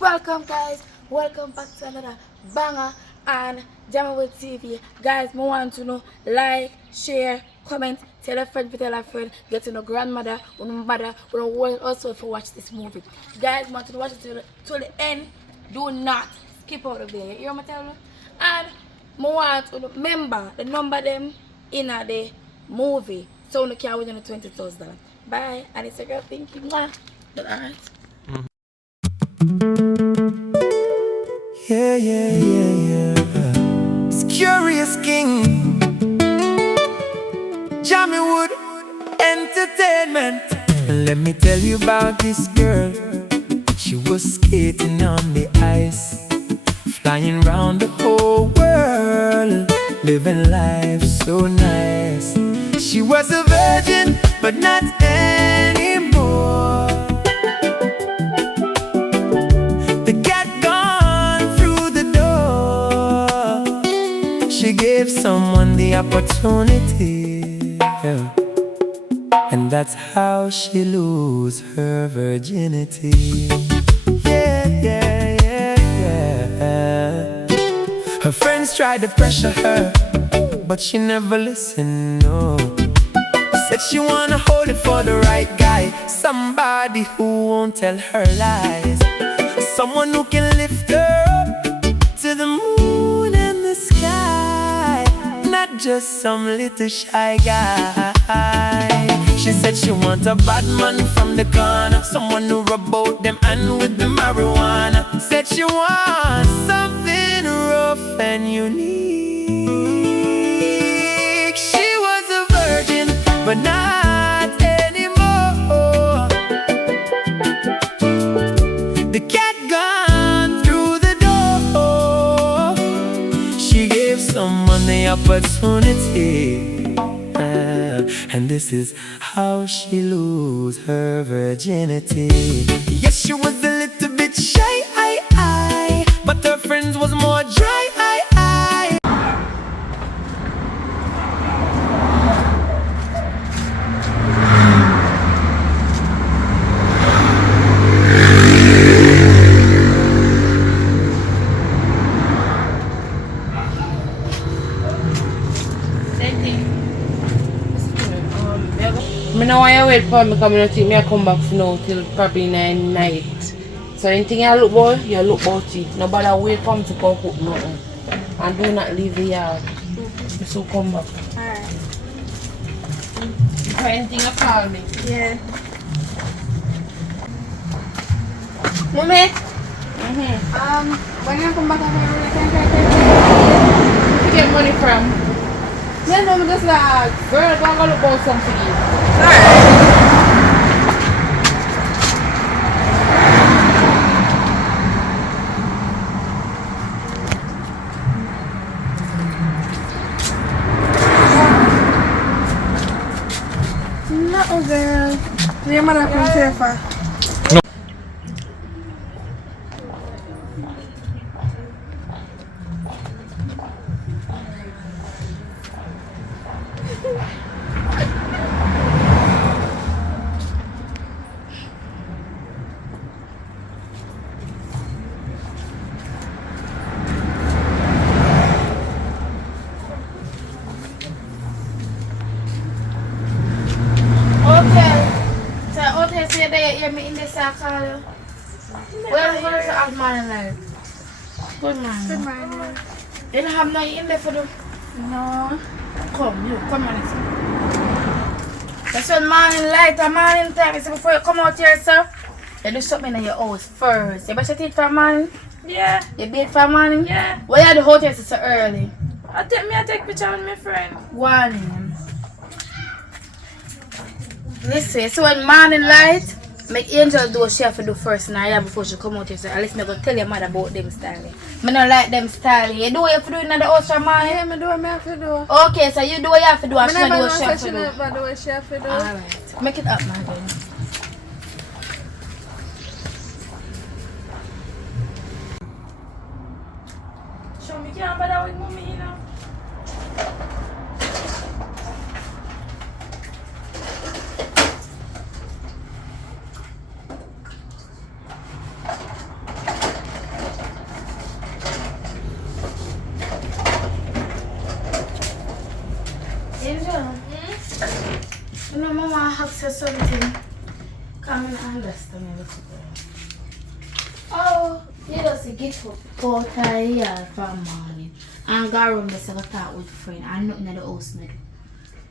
Welcome guys, welcome back to another banger on Jammiwood TV. Guys, I want to know, like, share, comment, tell a friend, get to know grandmother, or mother, or also if you watch this movie. Guys, I want to watch it till the end. Do not skip out of there. You hear me tell you? And I want to remember the number them in the movie. So you can win $20,000. Bye. And it's a girl thinking, mwah. But alright. Yeah, yeah, yeah, yeah. It's Curious King, Jammiwood Entertainment. Let me tell you about this girl. She was skating on the ice, flying round the whole world, living life so nice. She was a virgin, but not anymore. The cat gone through the door. She gave someone the opportunity, yeah. And that's how she lose her virginity. Yeah, yeah, yeah, yeah. Her friends tried to pressure her, but she never listened, no. Said she wanna hold it for the right guy, somebody who won't tell her lies, someone who can lift her up to the moon and the sky, not just some little shy guy. She said she want a bad man from the corner, someone who rub out them hand with the marijuana. Said she wants something rough and unique. She was a virgin, but not anymore. The cat gone through the door. She gave someone the opportunity, and this is how she lose her virginity. Yes, she was a little bit shy, but her friends was more dry. I know I wait for me coming to me. I come back for now till probably 9 night. So anything you look boy, you look about it. Nobody wait for me to come cook nothing. And do not leave the yard. So come back. Alright. If anything you call me. Yeah. Mommy? When you come back, You get money from? then I'm just like, Girl, go and look about something for you. no, girl. Your mother from Tefa. Okay, so you're meeting this call. Well, where's the old man like? Good man. Good morning. You don't have nothing in there for them? No. Come on. That's when morning light and morning time. So before you come out here, sir, you do something in your house first. You brush your teeth for morning? Yeah, You bathe for morning? yeah. Why are the hotels so early? I take picture with my friend. Warning. Listen, so when morning light, make Angel do what she have to do first now before she come out here. So at least I'm going to tell your mother about them style. I don't like them style. You do what you have to do in the house for morning? Yeah, I do what I have to do. Okay, so you do what you have to do and she do what she have to do. Never do what she have to do. Alright, make it up, man. Then. Show me can't bother with mommy, you know. ask you something. Come and understand me a little bit. Oh, you just get up, go to here from morning and go around this and talk with friend and nothing in the house now.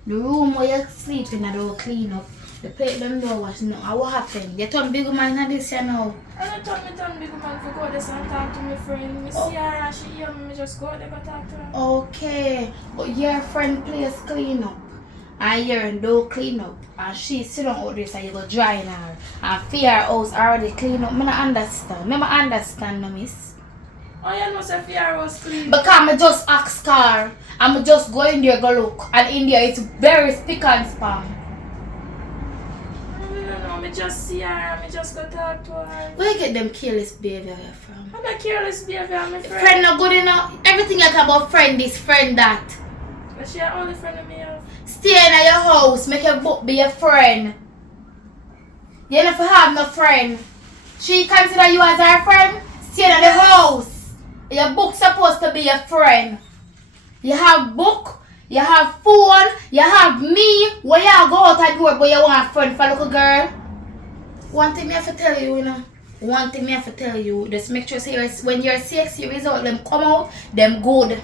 The room where you sleep in, I don't clean up. The plate them don't wash no. What happened? You turn big man in this, you know. I don't turn big man for go this and talk to my friend. I see her and she hear me just go there and talk to her. Okay, but your friend place clean up and your don't clean up and she sit down out there so you go dry in her and fear her house already clean up. I don't understand. I understand no miss. Oh, you know say fear was clean. Because I just ask her, I'm just go in there go look and in there it's very spick and span. I don't know, me just see her and me just go talk to her. Where you get them careless behavior from? I'm a careless behavior, my friend. Friend not good enough. Everything you talk about friend this, friend that. But she the only friend of me have. Stay in your house, make your book be your friend. You never have no friend. She consider you as her friend? Stay in the house. Your book supposed to be your friend. You have book, you have phone, you have me. When you go out the door but you want a friend for little girl. One thing I have to tell you, One thing I have to tell you, just make sure when you're 6 years old, them come out, them good.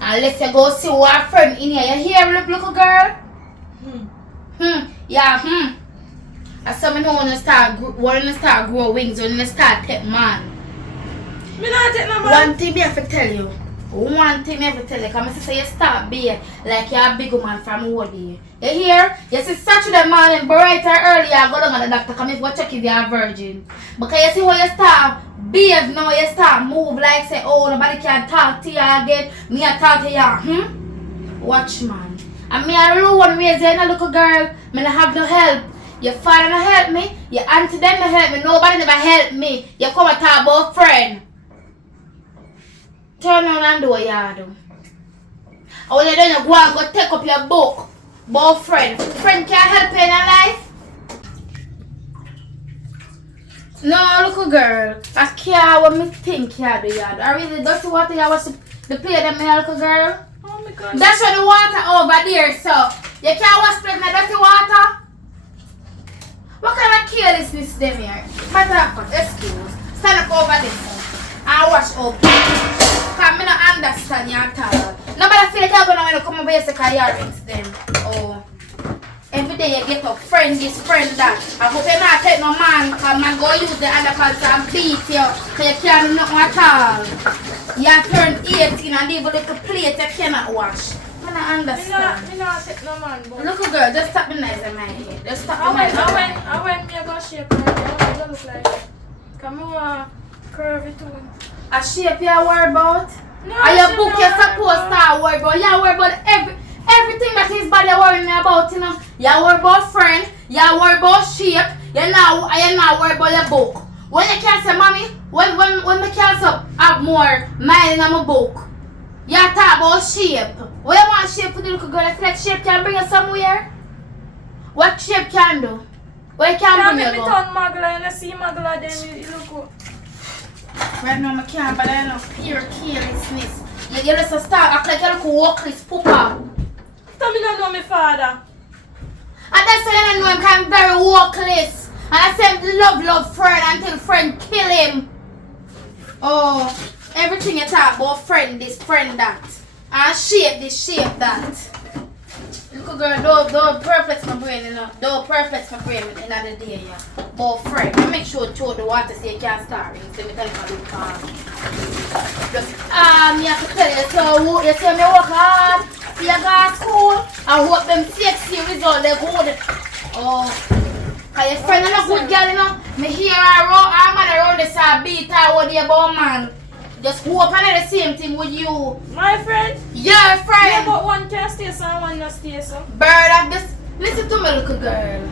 Unless you go see what friend in here. You hear little girl? Yeah, As some know when you start grow wings, when you start take man. Me not take no man. One thing I have to tell you. Because my sister you start being like you're a big woman from old day. You hear? You see Saturday morning, brighter early, you go down to the doctor, come if you check if you're a virgin. Because you see how you start behave now, you start move like say, oh, nobody can talk to you again. Me I talk to you, Watch man. And me alone raise you, little girl. Me not have no help. Your father no help me, your auntie them no help me, nobody never help me. You come and talk about friend. Turn around and do what you do. And when you done, you go and go take up your book. About friend. Friend can help you in your life. No, little girl. I care what me think you do. I really dirty water you watch the play them here, little girl. Oh my God. That's why the water over there, so. You can't wash plate in the dirty water? What kind of carelessness them here? Matter of fact, excuse. Stand up over this. And watch up. Because I don't understand you at all. Nobody feel like you're going to come over here and earrings then. Oh. Every day you get up, friend this, friend that. I hope you not take no man, because man go use the underpants and beat you. So you can't do nothing at all. You have turned 18 and leave a little plate you cannot wash. I don't understand. Me not take no man, but Look girl, just stop the nice in my head. Just stop the nice in my head. I went me about shape her, I don't look like that. Come on, curvy too. A shape you worry about? No, And your shape book I you're worry supposed about. to worry about. You worry about everything that his body worrying me about, You worry about friend, you worry about shape, you not worry about your book. When you can't say, mommy, when me can't have more mind in my book, you talk about shape. What you want shape for the little girl? I feel like shape can bring you somewhere. What shape can do? Where you can bring Make you me go? turn Magla and I see Magla then you look good. Right now I can't, but I know pure carelessness. You just start act like you look workless pooper. Tell me not know my father. And that's why I know him because I'm very workless. And I said love friend until friend kill him. Oh, everything you talk about friend this, friend that. And shape this, shape that. Look girl, don't perplex my brain, Don't perplex my brain in the day, About friend. I make sure you throw the water so you can't start ring. So me tell you how to do me have to tell you, so you say me work hard, you go to school, I hope them 6 year result they good. Oh, cause your friend is a good girl, Me hear her man around the side beat her what they about man. Just hope I do the same thing with you. My friend? Your Yeah, friend. but one can stay so and one not stay so. Bird of this, listen to me little girl.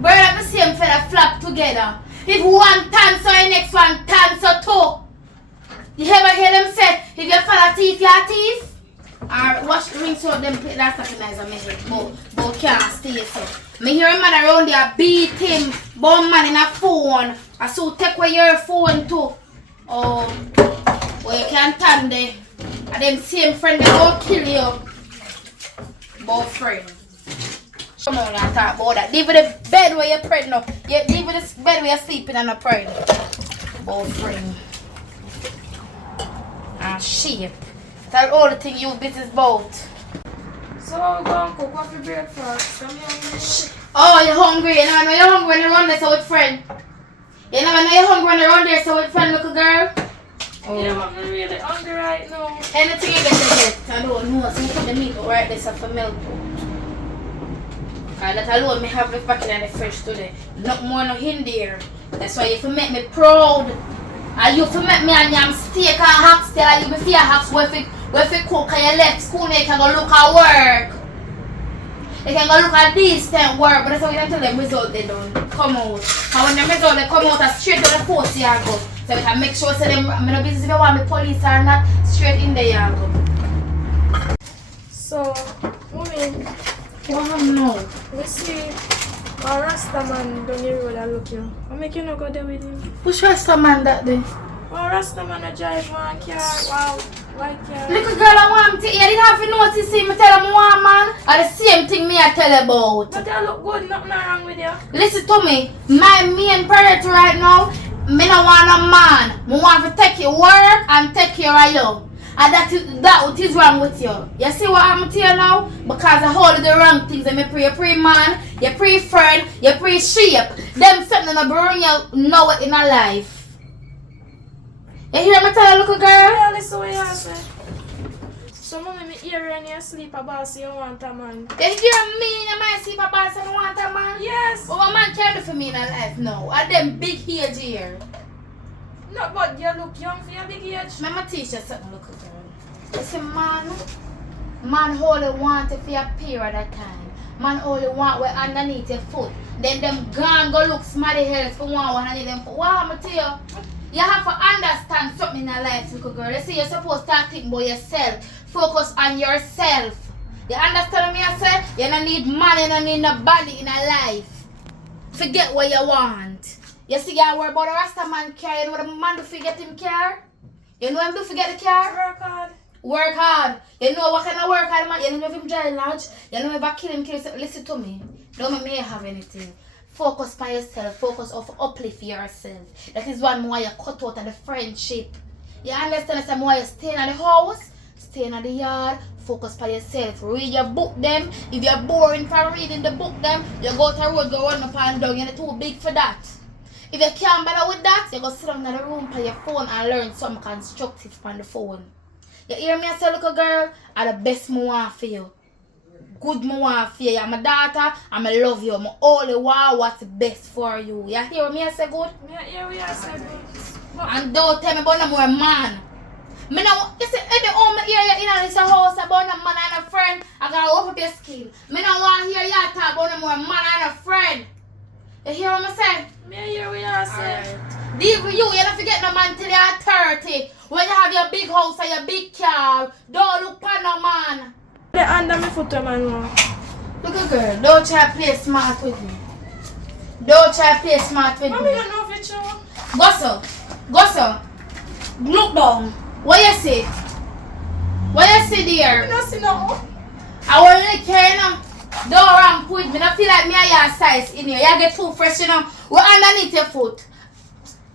Bird of the same feather flock together. If one turn so the next one turn so two. You ever hear them say, if your father thief, you're a thief? Or wash the rings out them plate, that's not nice on my head. But can't stay so. Me hear a man around there beat him, bomb man in a phone. I so take away your phone too. Oh, well you can't stand there. And them same friend they go kill you. Both friend. Come on and talk about that. Leave with the bed where you're pregnant. You leave with the bed where you're sleeping and not pregnant. About friend. And shape. That's all the thing you business about. So go and cook what for breakfast. Come here. Oh, you're hungry. You never know you're hungry when you run there so with friend. You never know you're hungry when you run there so with friend, little girl. Oh. Yeah, I'm really hungry right now. Anything you get. I don't know. So you put the meat out right there so for milk. And that alone me have it back in the fridge today. Not more no in there. That's why you make me proud. And you make me and yam steak and oxtail and you be fear ox where if you cook and you left school you can go look at work. You can go look at decent work, but that's why you don't tell them result they don't come out. And when the result they come out straight to the post you go. So we can make sure so them I'm no business if you want me police or not, straight in there you go. So, mommy, Wow, no. we see a Rasta man down the road and look you. I make you not go there with him. Which Rasta man that day? Well, Rasta man a drive one car, wow, white car. Little girl I want to you didn't have to notice him tell him one man or the same thing me I tell about. But I look good, nothing wrong with you. Listen to me, my main priority right now, me no want a man. Me want to take your work and take care of you. And that what is wrong with you. You see what I'm to you now? Because I hold the wrong things and me pre man, you pre friend, you pre sheep. Them something that bring you know it in a life. You hear me tell you, little girl? Yeah, listen what you say. So, mommy, me hear you and you sleep about so you want a man. You hear me and my sleep about and want a man? Yes. What a man can do for me in a life now? And them big age here. No, but you look young for your big age. Let me teach you something, little girl. Listen, man only want it for a period of time. Man only want what underneath your foot. Then them gone go look smarty heads for one underneath them foot. What I'm tell you? You have to understand something in your life, little girl. You see, you're supposed to think about yourself. Focus on yourself. You understand me? I say? You don't need money, you don't need nobody in your life. Forget what you want. You see, you worry about the Rasta man car. You know what the man do for get him car? You know him do for get the car? Work hard. Work hard. You know what kind of work hard man? You know if him drive large? You know if I kill him, listen to me. Don't make me have anything. Focus on yourself. Focus on uplift yourself. That is why more you cut out of the friendship. You understand that more you stay in the house, stay in the yard, focus on yourself. Read your book them. If you're boring for reading the book them, you go to the road, go run up and down. You're too big for that. If you can't bother with that, you go sit down in the room on your phone and learn something constructive on the phone. You hear me? I say, little girl, I'm the best I want for you. Good I want for you. You're my daughter, and I love you. I only want what's best for you. You hear me? I say good? Yeah, yeah, we are said good. And don't tell me about no more man. Me no, you see, any home hear you in this house about a man and a friend, I gotta open up your skin. Me no want to hear you talk about no more man and a friend. You hear what I say? Yeah, yeah, we are said. Alright. Deal with you don't forget no man till you're 30. When you have your big house and your big car, don't look for no man. The under my foot, man. Look at girl, don't try to play smart with me. Don't try to play smart with Mommy me. don't know if it's true. Go so. Look down. What you see? What you see there? I don't see no. I want to lick here, you know. Don't ramp with me. I feel like me and your size in here. You get too fresh, you know. We're underneath your foot.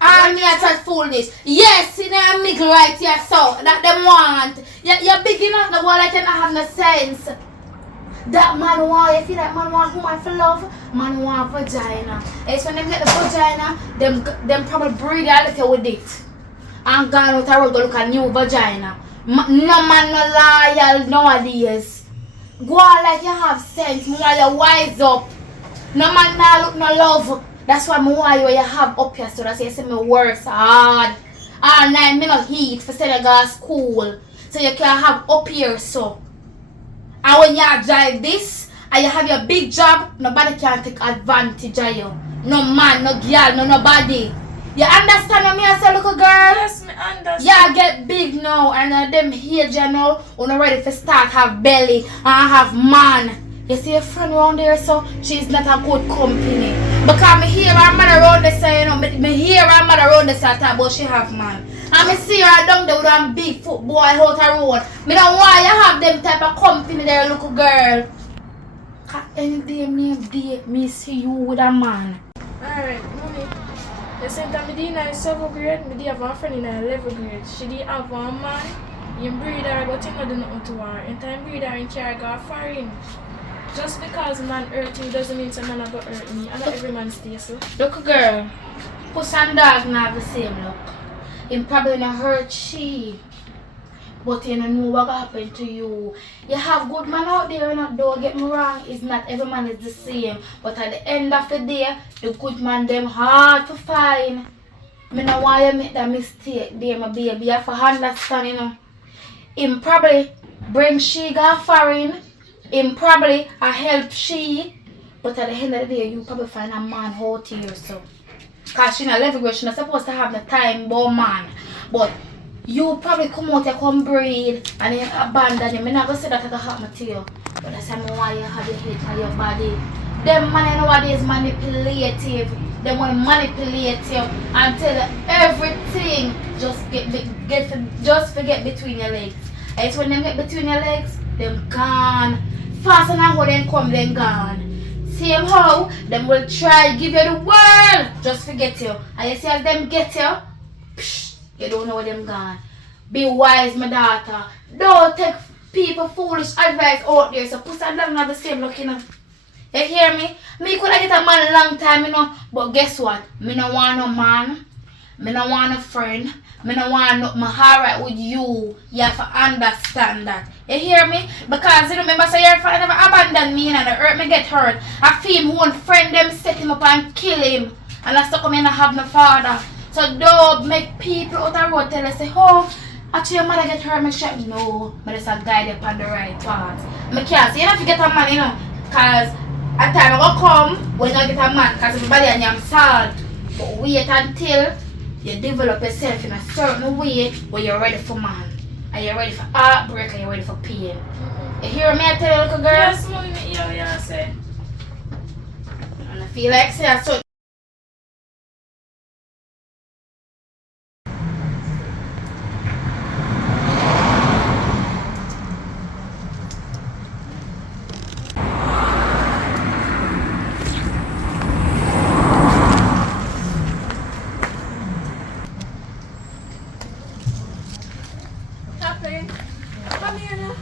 And me at that foolish. Yes, in the middle right here, so that them want. You're big enough, the one like you don't have no sense. That man want, you feel like man want woman for love, man want vagina. It's when them get the vagina, them probably breed a little with it. And gone out the road go look at new vagina. No man no loyal nowadays. Go on like you have sense, more you wise up. No man now look no love. That's why more you have up here so that's why you see me works hard. All night me no heat for Senegal school. So you can have up here so. And when you drive this and you have your big job, nobody can take advantage of you. No man, no girl, no nobody. You understand what me I say, little girl? Yes, me understand. Yeah, get big now and them age you know, when you ready to start have belly and have man. You see a friend around there so she's not a good company. Because me hear her mother around there say, you know, me hear her mother around there say but she have man. And me see her down there with them big foot boy out the road. Me don't want you have them type of company there, little girl. Cause any day me see you with a man. Alright, mommy. The same time I did in 7th grade, I did have a friend in 11th grade. She did have one man. You breed her, but you not do nothing to her. And time breed her and carry her foreign. Just because man hurt you doesn't mean some man are gonna hurt me. And not every man stays so. Look girl, puss and dog not the same look. Him probably not hurt she. But you don't know what happened to you. You have good man out there, you know, don't get me wrong. It's not every man is the same. But at the end of the day, the good man them hard to find. Me no want you make that mistake there, my baby. You have to understand, you know. Him probably bring she go foreign. Him probably help she. But at the end of the day, you probably find a man out here, so. Cause she not 11th grade, she not supposed to have the time for man. But you probably come out and come breed and then abandon him. I'm not going to say that gonna happen to you. But that's why you have your head on your body. Them man nowadays manipulative. They want to manipulate you and tell you everything. Just forget between your legs. And it's when they get between your legs, them gone. Fast enough when they come, then gone. Same how, them will try give you the world. Just forget you. And you see as them get you, psh, you don't know where them gone. Be wise, my daughter. Don't take people foolish advice out there. So pussy and them not the same look, you know. You hear me? Me could have get a man long time, you know. But guess what? Me no want no man. Me no want no friend. Me no want no my alright with you. You have to understand that. You hear me? Because you remember so your father never abandoned me and the hurt me get hurt. I feel him one friend them set him up and kill him. And that's how come I not have no father. So don't make people out the road tell us say, oh, actually your mother get hurt, me shot. No, but it's a guide up on the right path. Me can't say you don't get a man, you know. Cause a time will come when you get a man, cause everybody and you salt. But wait until you develop yourself in a certain way where you're ready for man. Are you ready for heartbreak? Are you ready for pain? You hear me I tell you, little girl? Yes, mommy, me hear what you say. And I feel like say so. Come here now.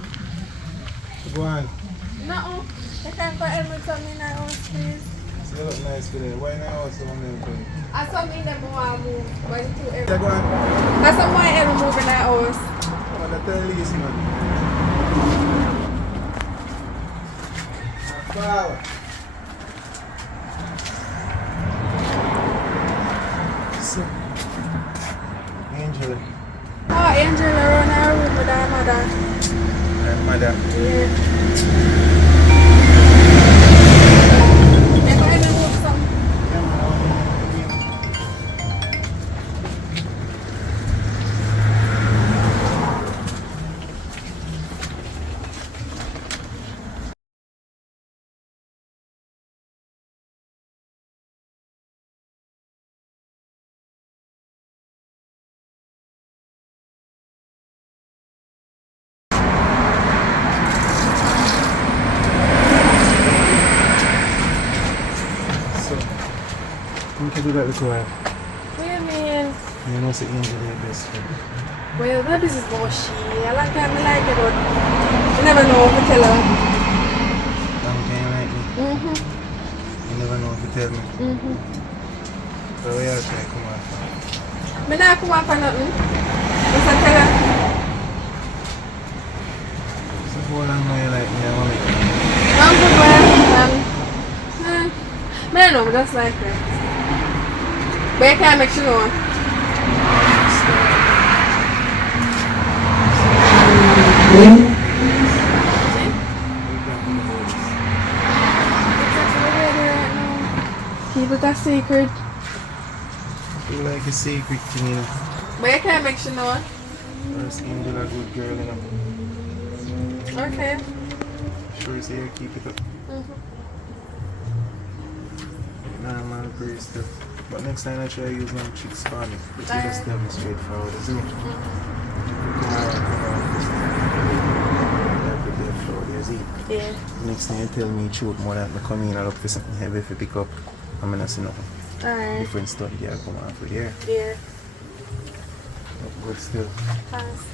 Go on. No, I can't put everything in my house, please. So you look nice today. Why not also on them thing? I saw me them want to move, but it's too Yeah, early. go on. I saw my ever move in that house. Come on, tell Elise, man. Wow. So, Angel. Oh, Angel around our room with our mother. And mother. Yeah. If I ever move some. Yeah, man. So, you can do that little while. What do you mean? You know, it's Angel your best friend. Well, that is bullshit. I like that, I like it, but you never know what to tell her. Long time you like me. You never know if you tell me. So where else can I come out from? Me not come up for nothing. Just I tell her. So how long now you like me? I want to I'm good, well, me don't know, but just like her. But you can't make sure no one. Keep it a secret. I feel like a secret thing, you know. But you can't make sure no one. First Angel a good girl, you know. Okay. Sure say you keep it up. Nah, man, great stuff. But next time I try to use my tricks for me. But you just tell me straightforward, isn't it? Come around. Every day. floor there, see? Yeah. Next time you tell me truth more that I come in and look for something heavy to pick up. I'm gonna see nothing. Alright. Different stuff there come off with here. Yeah. Look good still. Pass.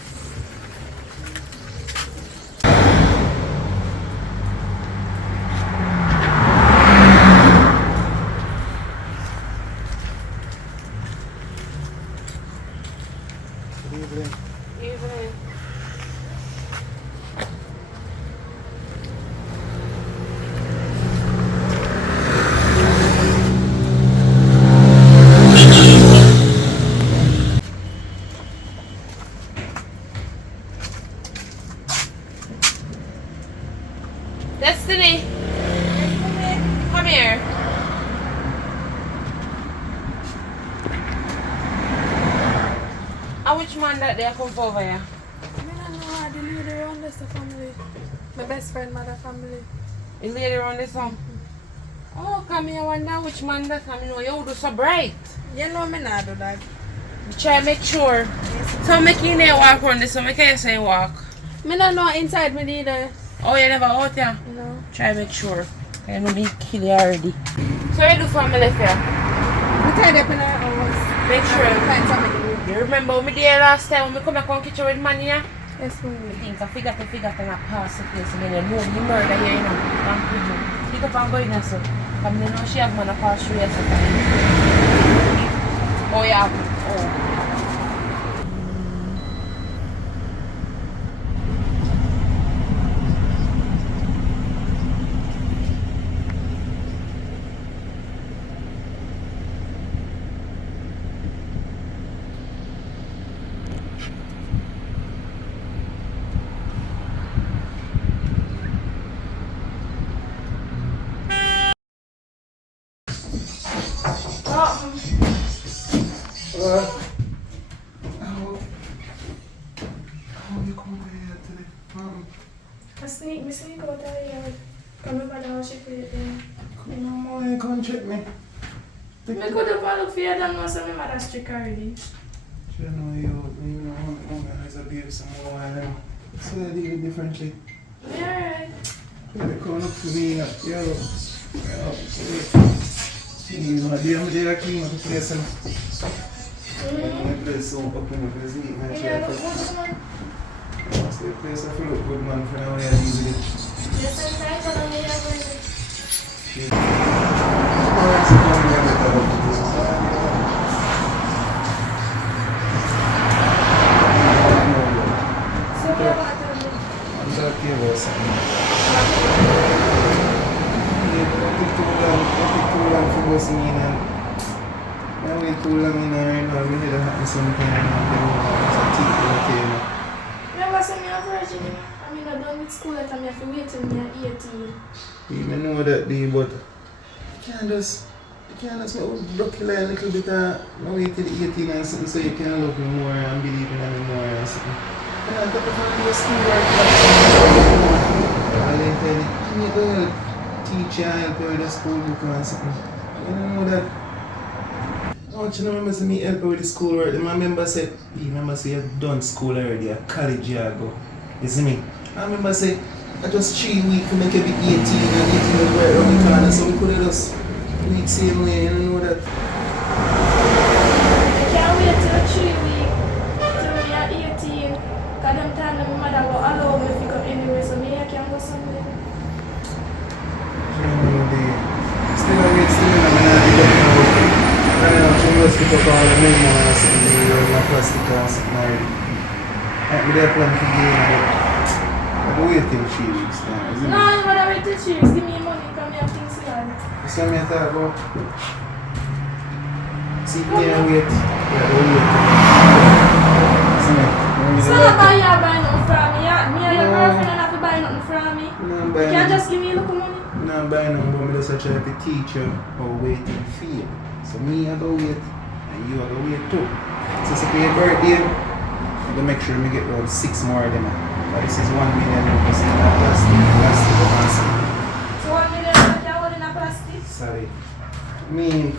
Good evening. Evening. Destiny, come here. And which man that they come over here? I don't know how the lady around this family. My best friend, mother family. The lady around this one. Oh, come here, wonder which man that come. You know, you do so bright. You know me not do that. Try make sure. So make you there walk around this, so make you say walk. Me not know inside me either. Oh, you never out here? No. Try make sure. I know they kill you already. So you do family here? We tied up in our house. Make sure. Find something to do. You remember me there last time when we come back and catch you with money here? Yes, I ma'am. think I figure and I pass the place and then you know the murder here, you know. From prison. Pick up and go in there, so. Come you know she have man a pass through here sometimes. Oh yeah. Oh. How you come over here today? I sleep out of the yard. Come over the house, she put it in. Come on, boy, you can't check me. I could have looked for you, I don't know, so my mother strict already. You know, you know, woman has abused some more and so they do it differently. Yeah, They come up to me like, yo, you know, they are clean up the place and the place so up in the place, eat and yeah, check. look good, man. That's the place I feel good, man, for now we are using it. Yes, I'm trying to know you have it. Alright, so come here, let her up to this. So, what about you? I'm talking about something. Not too long for us in and I wait too long in there and we had to happen something and it's a teeth okay, you know. Remember, so I'm a virgin. I mean, I'm done with school yet, I have to wait till I'm 18. You may know that day, but you can't just broke your line a little bit and wait till 18 and something so you can love me more and believe in me more and something. And I got to find your schoolwork and then tell you, you go help teach you and help you with the school book and something. You don't know that. Don't you remember me help you with the schoolwork? My member said, you've done school already, a college year ago. You see me? I remember say, I just 3 weeks to make you be 18 and 18 right around the corner, so we could have just do it same way, you know that. I can't wait till 3 weeks till we are 18. Because them time my mother will allow me to go anywhere, so me I can go somewhere. Still I wait, still I'm not be looking out. I don't know, she must pick up all the money and something, my plastic and something already. I'm there plan for game, but I'm waiting 3 weeks now, isn't it? No, I'm not wait till 3 weeks. Give me money, come here, things to learn. You see me talk about? See me and wait. Yeah, don't wait. See me? So not buy you buy nothing from me. Me and your girlfriend don't have to buy nothing from me. No, I'm You buying can't just give me a little money. No, I'm buying them, but I'm just trying to teach you how waiting feel. So me, I go wait, and you, I go wait too. So for your birthday, I'm going to make sure I get around 6 more of them. But this is 1 million because in a plastic. So 1 million that you hold in a plastic? Sorry. Me,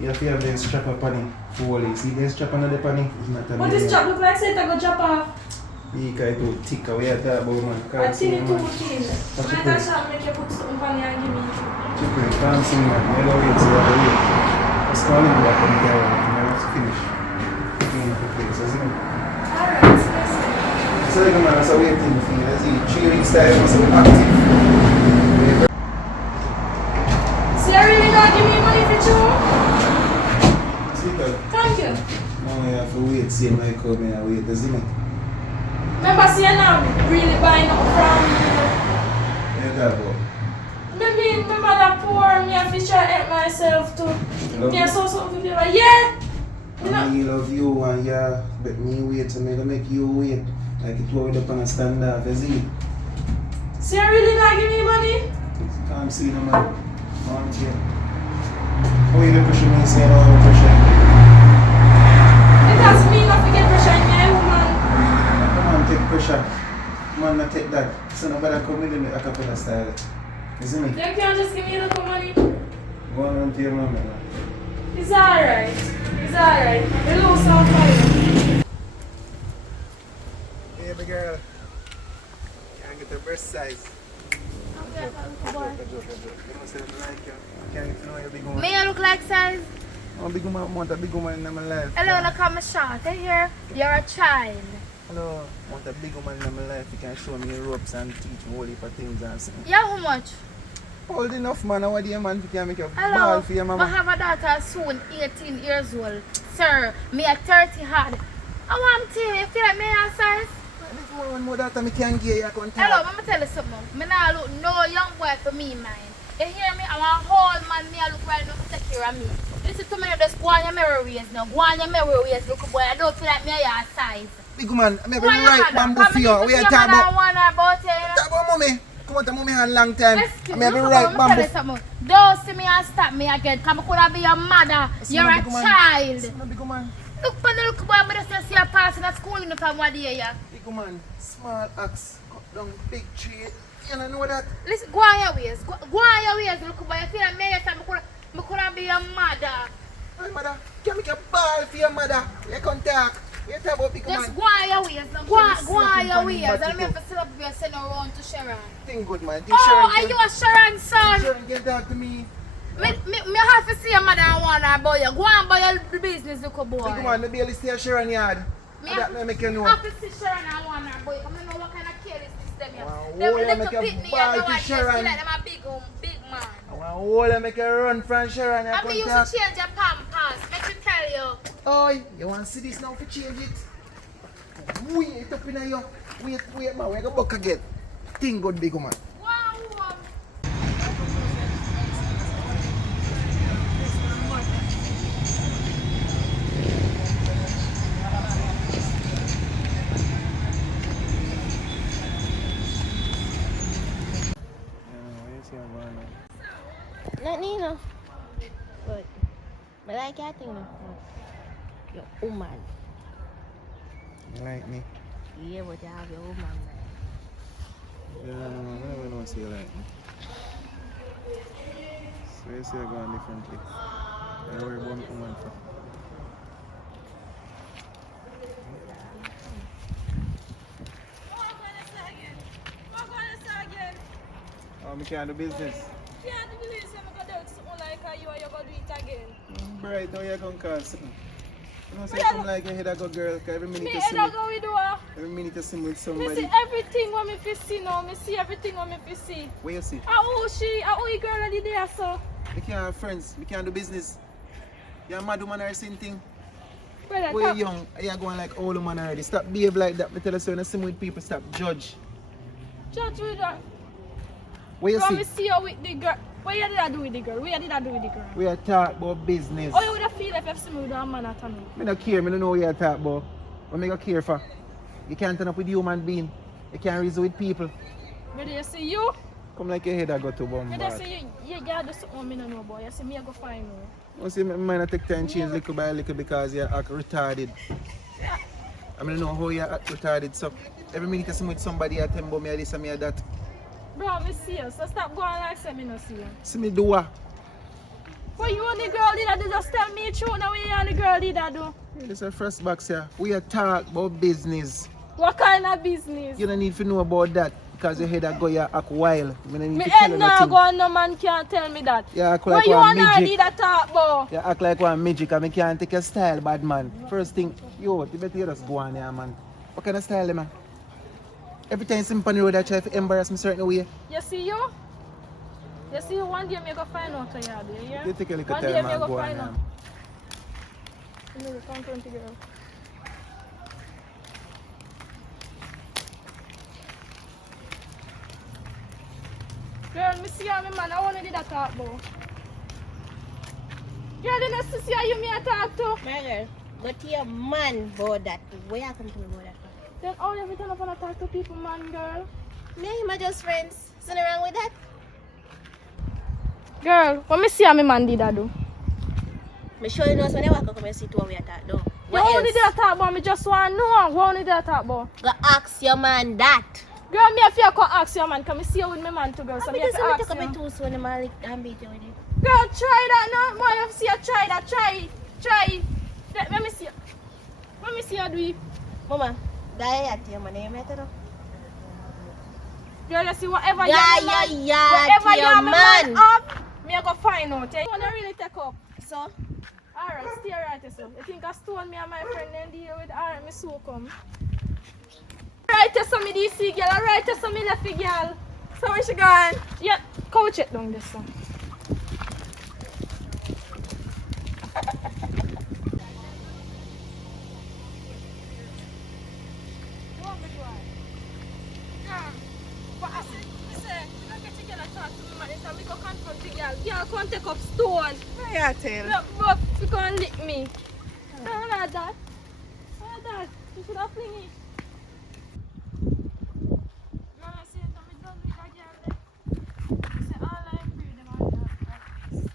you have to have them strap up on it. Fully. See them strap on the pan, it's not a But this strap look like say it go drop off. Because too thick, we are talking about man. I Can't see think me, too man. thin. What you Might think? as well make you put something on and give me. Chicken, can't see man. You don't wait, so you have to wait. Just call him back and carry on. You have to finish. Clean up the place, isn't it? Alright, let's see. So like man, that's a weird thing for you. That's it. Cheering style must be active. See, I really not give me money for you. See that? Thank you. Now you have to wait, see him like come here and wait, isn't it? Remember, see, you're not really buying up from me. What you talk about? Maybe remember that poor me have to try to help myself too. Love Me you. I saw something feel like, yeah. You know, Me love you and yeah, but me wait, so me gonna make you wait. Like it was up on a standard, is it? see, I really not give me money. Can't see no man. Aren't you? How you the pressure me saying all the pressure? It doesn't mean not to get pressure in my woman. Come on, take pressure. Man, not take that. So nobody come with me a cappella style. Isn't it? You can't just give me a little money. Go on run to your mama now. It's alright. It's alright. You lose some money. Hey, big girl. Can't get your breast size. Joke. You must say I like you. Can't get to know you're big woman. Me, I look like size. I'm a big woman. I want a big woman in my life. Hello, no come short. I hear you're a child. Hello. I want a big woman in my life. You can show me the ropes and teach me all heap of things and something. Yeah, how much? Old enough, man. How do you man can make a Hello. ball for your I mama? have a daughter soon, 18 years old. Sir, me at 30 hard. I want to you feel like me a size. If you want more data, I can get you a contact. Hello, let me tell you something. Me not look no young boy for me, man. You hear me? I'm a whole man. Me I look right now to take care of me. Listen to me, just go on your mirror waist now. Go on your mirror waist, look boy. I don't feel like me a your size. Big man, I'm Go on having your right mother. bamboo Come for and you. listen We to are your talking mother about. and warn her about it. Talk about mommy. Come on to mommy hand long time. Excuse I'm me, having look, right let me tell bamboo. you something. Don't see me and stop me again. Come I could be your mother. Yes, You're ma'am, a big man. child. No big man. Look for the look boy, I'm just see you passing at school uniform one day. Yeah. Big man. Small axe. Cut down big tree. You don't know that? Listen, go on your ways. Go on your ways, look boy. You feel like me, I could be your mother. Hey, mother. Can make a ball for your mother. You can talk. You talk about big Just man. go on your ways. Now. Go on your ways. I don't have to sit up here and send around to Sharon. Think good, man. Think Oh, Sharon are can- you a Sharon son? Sharon can talk to me. Me have to see your mother and warn her about you. Go on by your business, little boy. Big man, maybe I'll stay at Sharon yard. Me That may make you know. have to see Sharon and warn her about you. I don't know what kind of carelessness them here. Wow, Them you little make a pitney ball and to the white Sharon. feel like them a big man. I want all I make a run from Sharon. I mean, you talk. should change your pampers. Make me tell you. Oh, you want to see this now for change it? Wait up in you. Wait, man. We're going to back again. Think good, big man. Wow. Not Nina. But I like your thing now. Your woman. You like me? Yeah, but you have your woman now. Yeah, I never know say you like me. So you say you're going differently. I worry about my woman for. Oh, I can't do business. Bright, how you going to cause something? You know, say something like your head I go girl, because every minute you see me, every minute you see me with Me somebody. see everything what me fi see now. Me see everything what me fi see. Where you see? How you girl already there so? We can't have friends, we can't do business. You're a mad woman or same thing. Brother, When you're young, you're going like old woman already. Stop behave like that. Me tell you so when you see me with people, stop judge. judge with her. Where you Come me see? see you with the girl. What you did I do with the girl? What you did I do with the girl? We are talk about business. How you would have feel if you see me with a man at me? I don't care, I don't know what you talk about. What I go care for? You can't turn up with human being. You can't reason with people. Brother, you see you? Come like your head I go to Brother, bombard. see you gotta do something me no know boy. You see me I go find you. You see, I might not take time change little by little because you act retarded. I don't know how you act retarded. So every minute you see me with somebody, I tell me about me this and me that. Bro, me see you. So stop going like say me no see you. See me do what? What you and the girl did I do? Just tell me the truth now what you and the girl did I do. This is the first box here. We are talk about business. What kind of business? You don't need to know about that because your head a go ya act wild. Me don't need Me to tell head you now nothing. go and no man can't tell me that. You act What like you one and I midget. did that talk about? You act like one midget and me can't take your style, bad man. First thing, yo, you better just go on here, man. What kind of style, man? Every time I'm on the road, I try to embarrass me certain way. You see you? You see you one day me go find out how you are there, yeah? You take a little One time, day me man, go go on find here. out. You know, confronting girl. Girl, me see how me man, I wanna do that talk about. Girl, then I see how you me a talk to. My girl, go to your man about that. Where you come to me about that? Then all every time I wanna talk to people, man, girl. Me and him are just friends. Is nothing wrong with that? Girl, when me see how me man did that do. Me sure you know when you walk up and see two we are talking though. You only did that talk about, me just wanna know what only did that talk about. Go ask your man that. Girl, me if you come ask your man, can me see you with my man too, girl, so me have to ask took up him. too soon and I like beat you with it. Girl, try that now. Boy, you see you try that. Try it. Let me see you. Let me see you do it. Mama, die at your man, you better know. Girl, you see whatever Yeah, whatever your your man. man up, me I go find out. You wanna really take up? So, Alright, stay right yourself. You think I stole me and my friend then deal with alright, me so come. Alright, you saw me DC girl, alright, you saw me left girl. So where she gone? Yeah, coach it down this one. Girl, can't take up stone. Yeah, tell. Look, but you can't lick me. No, not that. Not that. You should have fling it. Girl, I say, I'm done with that girl there. I say, all I free them all that.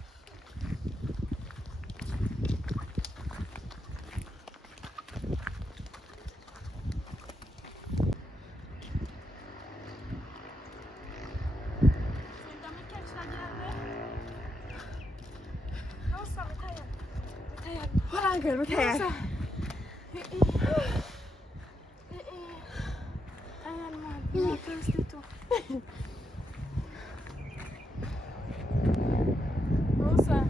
Hold on, girl, we're tired. I'm thirsty too. Rosa.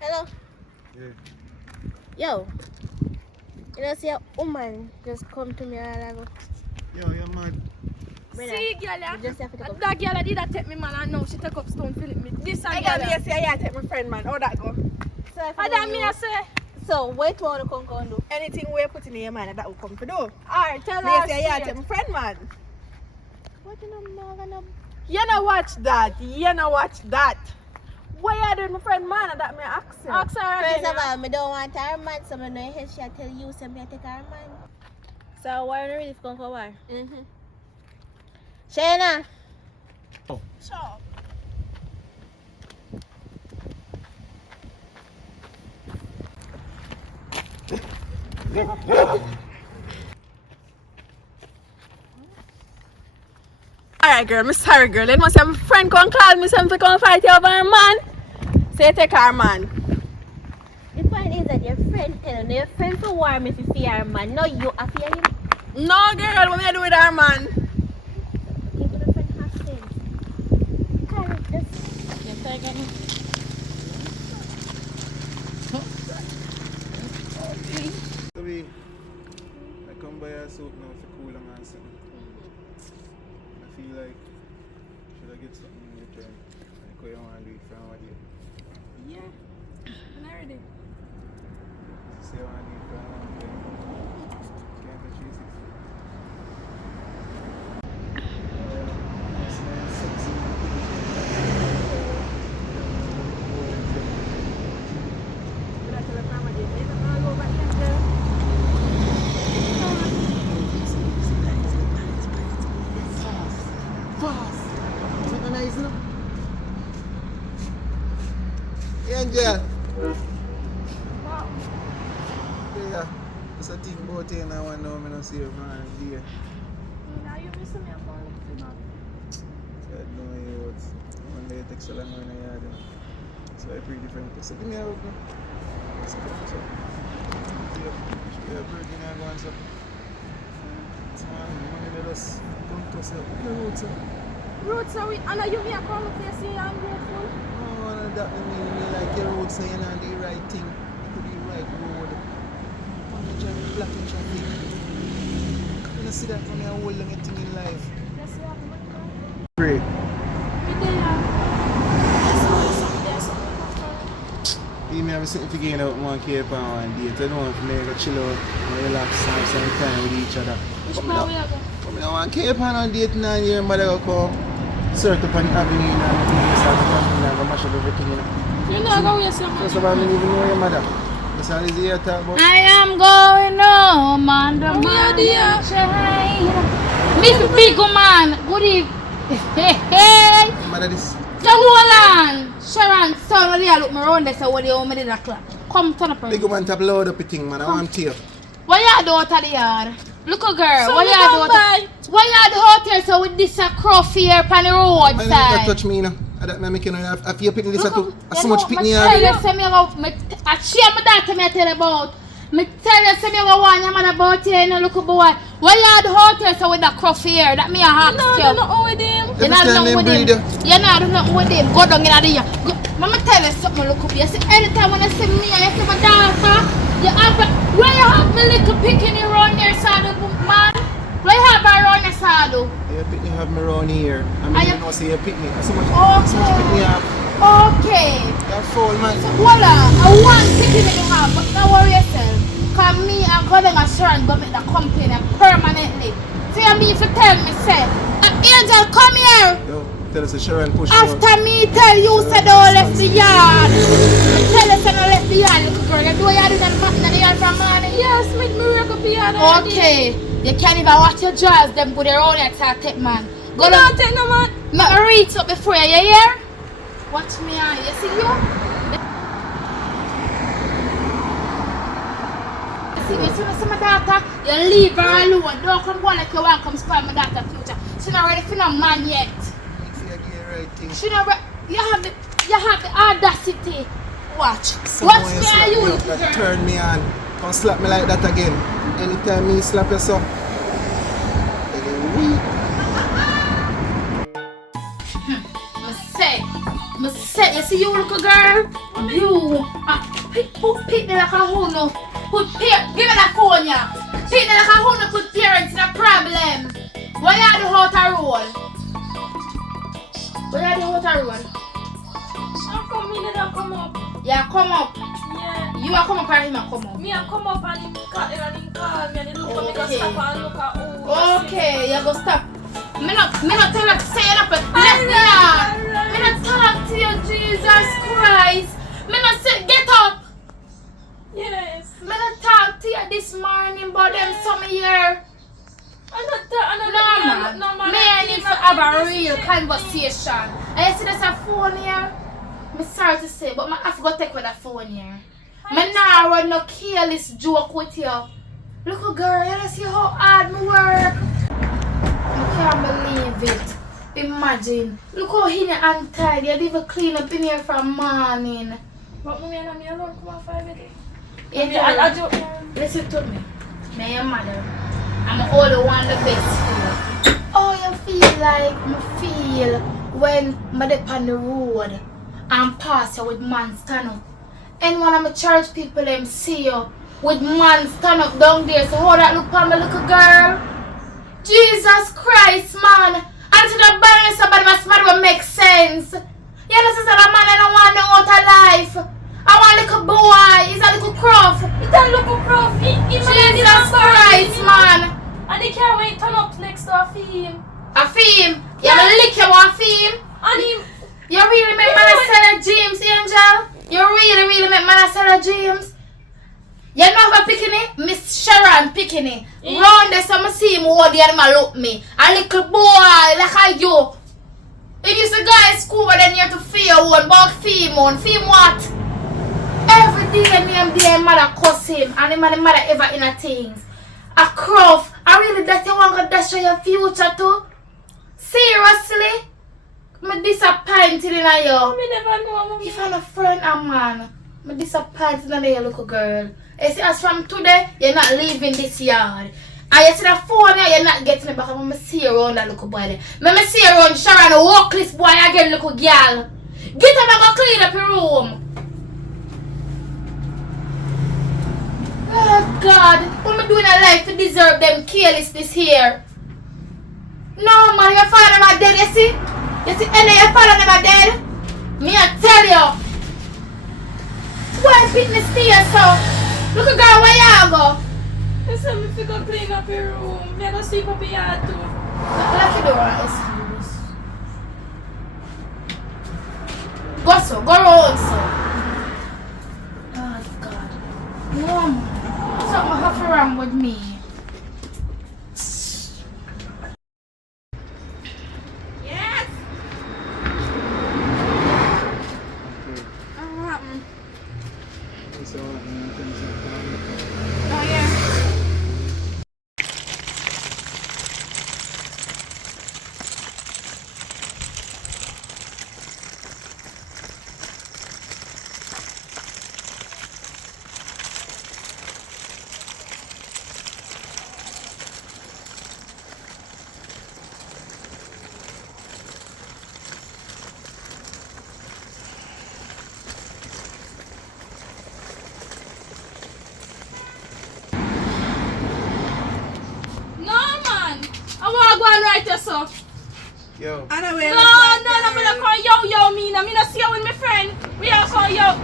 hello. Yeah. Yo. You know, see a woman just come to me a while ago. Yo, you're mad. Brother, See, girl, yeah. you just have to take up. That girl did that take me, man, and now she take up stone, Philip me. This I and got girl. me, say, yeah, take my friend, man. How that go? So, if I don't mean I say. So, wait what you come and do. Anything we put in your mind, that will come to do. Alright, tell Me her. say, yeah, straight. take my friend, man. What you know, I'm gonna. You know watch that. You know watch that. What you doing, my friend, man? And that me ask you. Ask her First again. of all, I don't want her man, so I know if she tell you, so I take her man. So, why are you really going for war? Shayna. Sure. Alright, girl, I'm sorry, girl. Then must have my friend come call me something to come fight you over her man. Say, take her man. The point is that your friend tell you, your friend for war me if you fear her man. No, you are fear him. No, girl, what me I do with her man? Think of the friend has sense. Correct, that's. Yes, I get it. So I come by a soap now for cool and something. I feel like should I get something in return? Like how you want to do it from what you Yeah, I'm ready. say you want to do it from what you can't touch 360. Angel. Yeah. Just a thing about you now and now, I don't see you man. Dear. Now you miss me, I'm calling you back. I don't know you what. One day it takes so long when I yard, you know. So I pretty different. So give me a hug now. Let's go. So. Yeah, birthday now going so. Money let us come to us. What the road, sir? Roots are we, and you me a call up here say I'm grateful. No, and that mean like your road saying you're not the right thing. It could be right road. Blocking traffic. You see that from your whole long thing in life. Yes, you have money. Pray. Me have something to gain out one care per one date. I don't want to make a chill out and relax and have some time with each other. Which part we are going? But I don't want to care per one date 9 years, but I go come search up on the avenue and start to come and go mash up everything, you know. You're not going to some First of all, I don't even know your mother. That's all is here to talk about. I am going home on the mountain. Miss Big Man, good evening. Hey. Mother, this. So hold on. Sharon, son, what do you look me around there? So what do you want me to do that clock? Come, turn up. Big woman tap load up a thing, man. I want to hear. What you do out of the yard? Look a girl, So what we you don't do out what you do out here so with this crow fear on the road Man, side? you touch me, you know. I make you know, I feel picking this Look, too. you So know, much picking me you. tell you, say me go, I share my daughter me tell you about. Me tell you, say me go want your man about you, you know, look a boy. What you do out here so with that crow fear? That me a ask No, you. you're not with him. You're not Every time done with them him. breed You're not done with him. Go down in the year. Mama tell you something, look up. You see, anytime when you see me and you see my daughter, you have a, where you have me little picking around your saddle, man? Where you have her around your saddle? You pick me have me around here. I mean, you know, say you pick me. So much pick me up. Okay. You're full, man. So, voila, I want picking you have, but don't worry yourself. Because me and God and Sharon go make the complaint permanently. So you mean if you tell me, say, Angel, come here. Yo, tell us a Sharon push you out. After me tell you said don't left the yard. Tell us don't left the yard, little girl. You do you do the yard from morning? Yes, me work up here. Okay. You can't even watch your jaws, them put their own at take man. Go Don't down. take no man. Make me reach up before you hear? Watch me on. You see you? You see my daughter? You leave her alone. Don't come go like you want to come spoil my daughter's future. She's not ready for no man yet. She not ready. You have the audacity. Watch. Watch me and you, little girl. Turn me on. Come slap me like that again. Anytime me slap you so. Me say, you see you little girl? You pick the like a who no. Give me that phone ya. Pick the like a who no put parents in a problem. Why you do how to roll? Why you do how to roll? I'm coming in and come up. Yeah, come up. Yeah. You are come up or him a come up? Me and come up and him call me and he look at me go stop and look at Okay, you go stop. Me not tell her to say it up and left me out. Me not talk to you, Jesus Christ. Me not say get up. Yes. Me not talk to you this morning, but them some here. No man. Me and him to have a real conversation. And you see there's a phone here? Me sorry to say, but I have to go take with that phone here. Me now run no careless joke with you. Look girl, you see how hard me work. I can't believe it. Imagine. Look how he untidy. You even clean up in here from morning. But me and me alone come on 5 days. Listen to me. Me your mother. I'm the only one the best for you. Oh, you feel like me feel when I'm on the road and pass you with man stand up. And one of my church people them see you with man stand up down there. So how that look for me little girl? Jesus Christ, man. And to the balance somebody must will make sense. You know, sister, a man I don't want no outer life. I want a little boy. He's a little croft. It's a little prof. Jesus Christ, man. And he can't wait turn up next to a film. A film? Yeah, me lick you one film. And him. You really make Sarah James, Angel? You really make Sarah James? You know who picking it? Miss Sharon picking it. Round there, so I see him hold the animal look me. A little boy, like a you. If you see guys school, but then you have to fear one, but film what? Every dealing me and their mother cuss him and him and the mother ever in a things. A croft. I really that you want to dash your future too? Seriously? I'm disappointed in you. Me never know, Mommy. If I'm a friend and man, I'm disappointed in you, little girl. You see, as from today, you're not leaving this yard. And you see the phone here, you're not getting it back. I'm going to see you around that little boy there. I'm going to see you around Sharon, the workless boy again, little girl. Get up and go clean up your room. Oh, God. What am I doing in life to deserve them carelessness here? No, man, your father not dead, you see? You see, any your father never dead? Me, I tell you. Why beating the stairs so? Look at girl, where you go? You said me fi go clean up your room. Me go sweep up your yard too. Lock your door, excuse. Go so, go round so. Oh, God. No, man. Something have wrong with me. Yes. What happened? Oh yeah. No, man. I want to go and write yourself. Yo. I know No, where no, I'm going to call yo, me. I'm going to see you with my friend. We are call yo.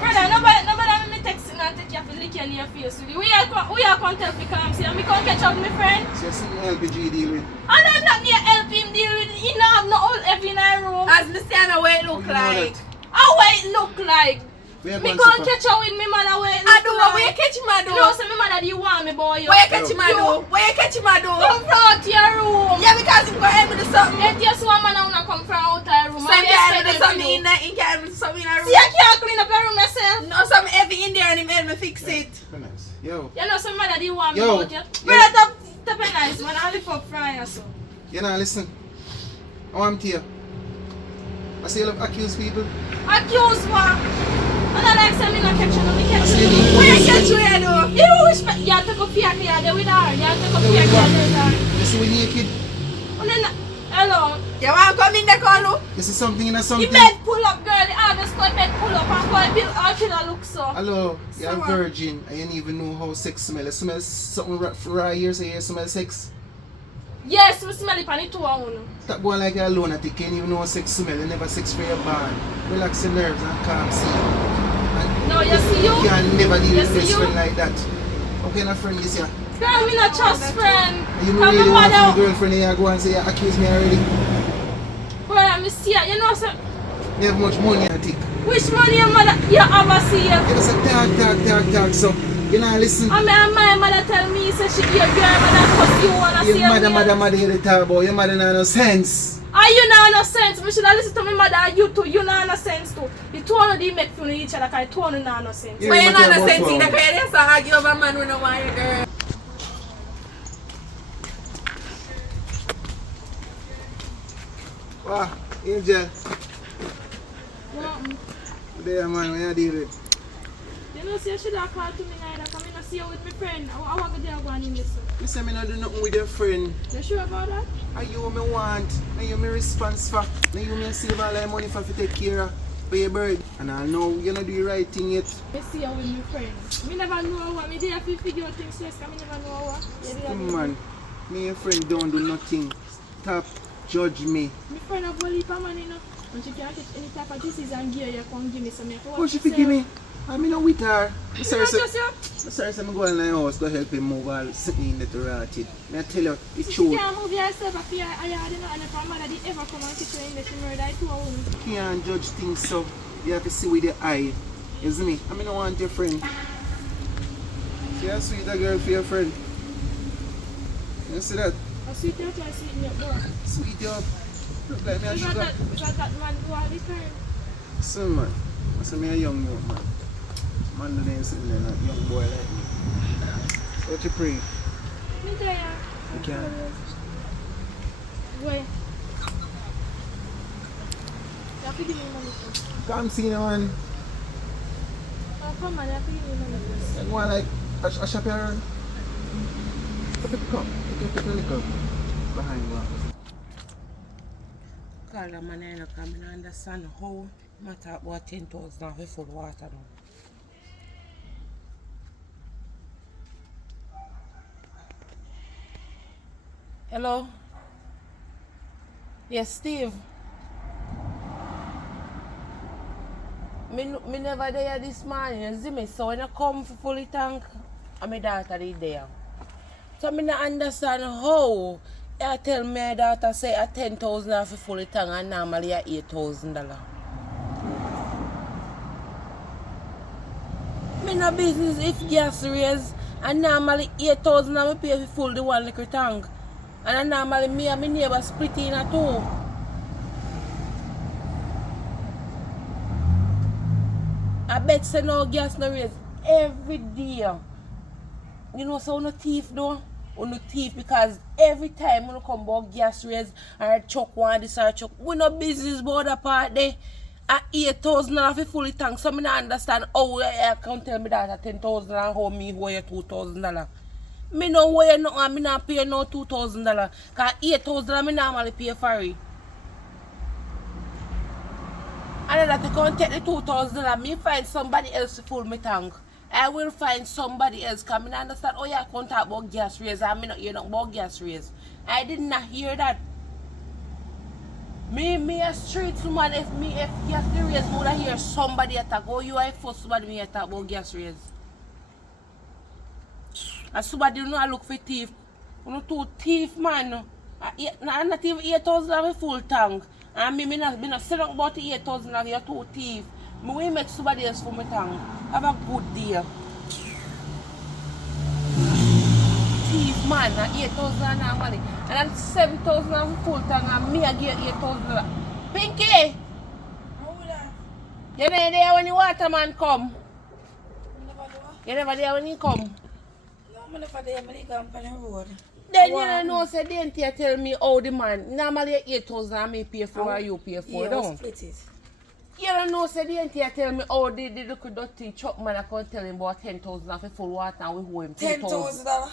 Brother, nobody me texting and take you for licking your face. We are going to tell me come see. And me come catch up with my friend. So you see LPG deal with? And I'm not near help him deal with it. He don't have no old every in our room. As me see, I know what it look like. How it look like? We are Me going can't to catch up with me mother where it I look do like. where you catch him I do. No, say me mother do you want me boy. Where you catch him I do? Where you catch him I do? Come from out your room. Yeah, because him go help me do something. If you saw man now come from out your room. Some guy do something in there, he can do something in a room. See, I can't clean up your room myself. No, something heavy in there and him help me fix it. Very nice. Yo. You know some mother do you want me Yo. about you. Brother, tap a nice man. I live up from you so. You know, listen. I want to you. I see you love accuse people. Accuse what? And I like saying me not catch you, no me catch see you. you. Where you catch me I do? You don't respect. You have to go pick me there with her. You have to go pick me there with her. You see we naked? And then, hello. You want to come in the corner? You see something in a The something? bed pull up, girl. The August got bed pull up and go build how should I look so? Hello, you're a So what? virgin and you don't even know how sex smells. It smells something right here, so you smell sex. Yes, we smell it on the two one. That boy like you're alone, I think you can't even know how sex smell. You never sex for your band. Relax your nerves and calm see. No, you see you? You can never deal You with see best you? friend like that. How can a friend this year? Girl, me not trust friend. You Come really my want mother. your girlfriend and you go and say you accuse me already? Brother, me see it. You know, so, You have much money I think. which money your mother you ever see? You just say talk, so you know listen. I mean, my mother tell me, say she your girl mother cause you wanna see Your her. mother you talk about. Your mother not no sense. Are you not no sense? Me should have listen to my mother and you too. You not no sense too. The two of them make fun of each other because the two of them not no sense. Yeah. But you matter know the about same thing. what? That's why you just argue over a man who don't want your girl. Wow, Angel. What? There man, when you deal with. You know, say you should have called to me neither. Come in and see you with my friend. I want to go there and go and in this. You say me not do nothing with your friend. You sure about that? Are you me want? Are you me response for? Are you me save all the money for to take care of for your bird? And I know you not do the right thing yet. I see you with my friend. Me never know what. Me there to figure out things first. Me never know what. You there Come on, me and your friend don't do nothing. Stop judge me. my friend have one leap of money, you know. When she can't catch any type of juices and gear, you come give me some. What she forgive me? I'm not with her. You Sorry, not sir. just you? Sorry, sir. I'm going to the house to help him move all sitting in the rotted. I tell you, it's She true. can't move yourself if you're a yard, you know, and if her mother did ever come and kick you in the she murder, I too a woman. You can't judge things so. You have to see with your eye. Isn't it? I mean, I want your friend. See how sweet a girl for your friend. You see that? I sweet you try to sweet me up, bro. Sweet you up. Look like me a sugar. Because that man do all the time. So man, I say me a young man. Man do them sitting there, not young boy like me. What you pray? Me there. You can't. Wait. You have to give me money first. Come see no one. Oh, come on, you have to give me money first. And one like a shop here. Pick up. Pick up. Behind one. Call the man I come and understand how matter about 10,000 of full water now. Hello? Yes, Steve. Me never there this morning, you see me, so when I come for fully tank, and my daughter is there. So me not understand how you tell my daughter say a 10,000 for fully tank and normally a $8,000. Me no business if gas raise and normally 8,000 I pay for full the 1 litre tank. And normally me and my neighbor split in a two. I bet say no gas no raise every day. You know so no thief though? No thief because every time when you come about gas raise or chuck one this or chuck, we no business about that part there. At 8,000 for fully tank, so I don't understand how I can tell me that at 10,000 and how me owe you $2,000. Me no owe you nothing and me not pay no $2,000. Because 8,000 I normally pay for it. And then to come take the $2,000, me find somebody else to fill my tank. I will find somebody else because I don't understand how you can talk about gas raise and me not hear nothing about gas raise. I did not hear that. Me a street woman, if gas raise, I would hear somebody attack. Oh, you are first somebody me attack about gas raise. And somebody you know look for thief. You know two thief man. Not even 8,000 of a full tank. And me not say nothing about 8,000 of your two thief. Me will make somebody else for my tank. Have a good day. Thief man, 8,000 normally. And then 7,000 of a full tank and me I get 8,000. Pinky! You never there when the waterman come? You never there when he come? I'm never there when he come on the road. Then you don't know, say, didn't you tell me how the man, normally 8,000 I may pay for or you pay for, don't? Split it. You don't know, say, didn't you tell me how the little dirty chop man I can tell him about 10,000 of a full water and we owe him $2,000. $10,000.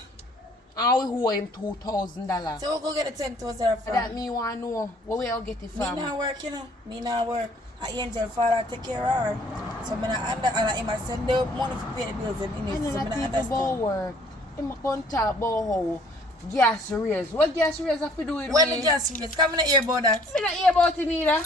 And we owe him $2,000. So we go get the $10,000 from. That me want to know where we all get it from. Me not work, you know. Me not work. I Angel father take care of her. So me not under and I must send the money to pay the bills and I so me not not think about understand. work. I'm going to talk about how gas raise. What gas raise have to do with When me? the gas raise, come in hear about that. Me not hear about it neither.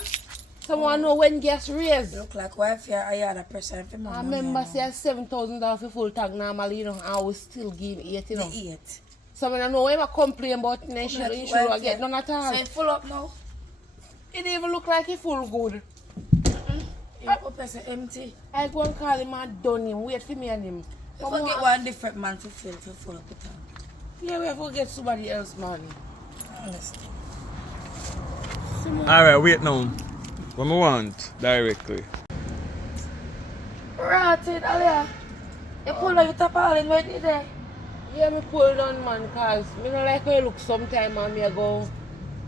Someone know when gas raise. Look like wife here, I had a person for my I money. remember say $7,000 for full tank normally, you know, and I will still give 8, you know. The 8. So I don't know when I complain about the insurance, I get none at all. So it full up now? It even look like it full good. It up as empty. I go and call him and done him, wait for me and him. If I get one different man to fill for full up the tank. Yeah, we have to get somebody else money. Honestly. Alright, wait now. What I want directly. Rotted, Alia. You pull out your top all in right there. Yeah, me pull down man, cause me don't like how you look sometime and me I go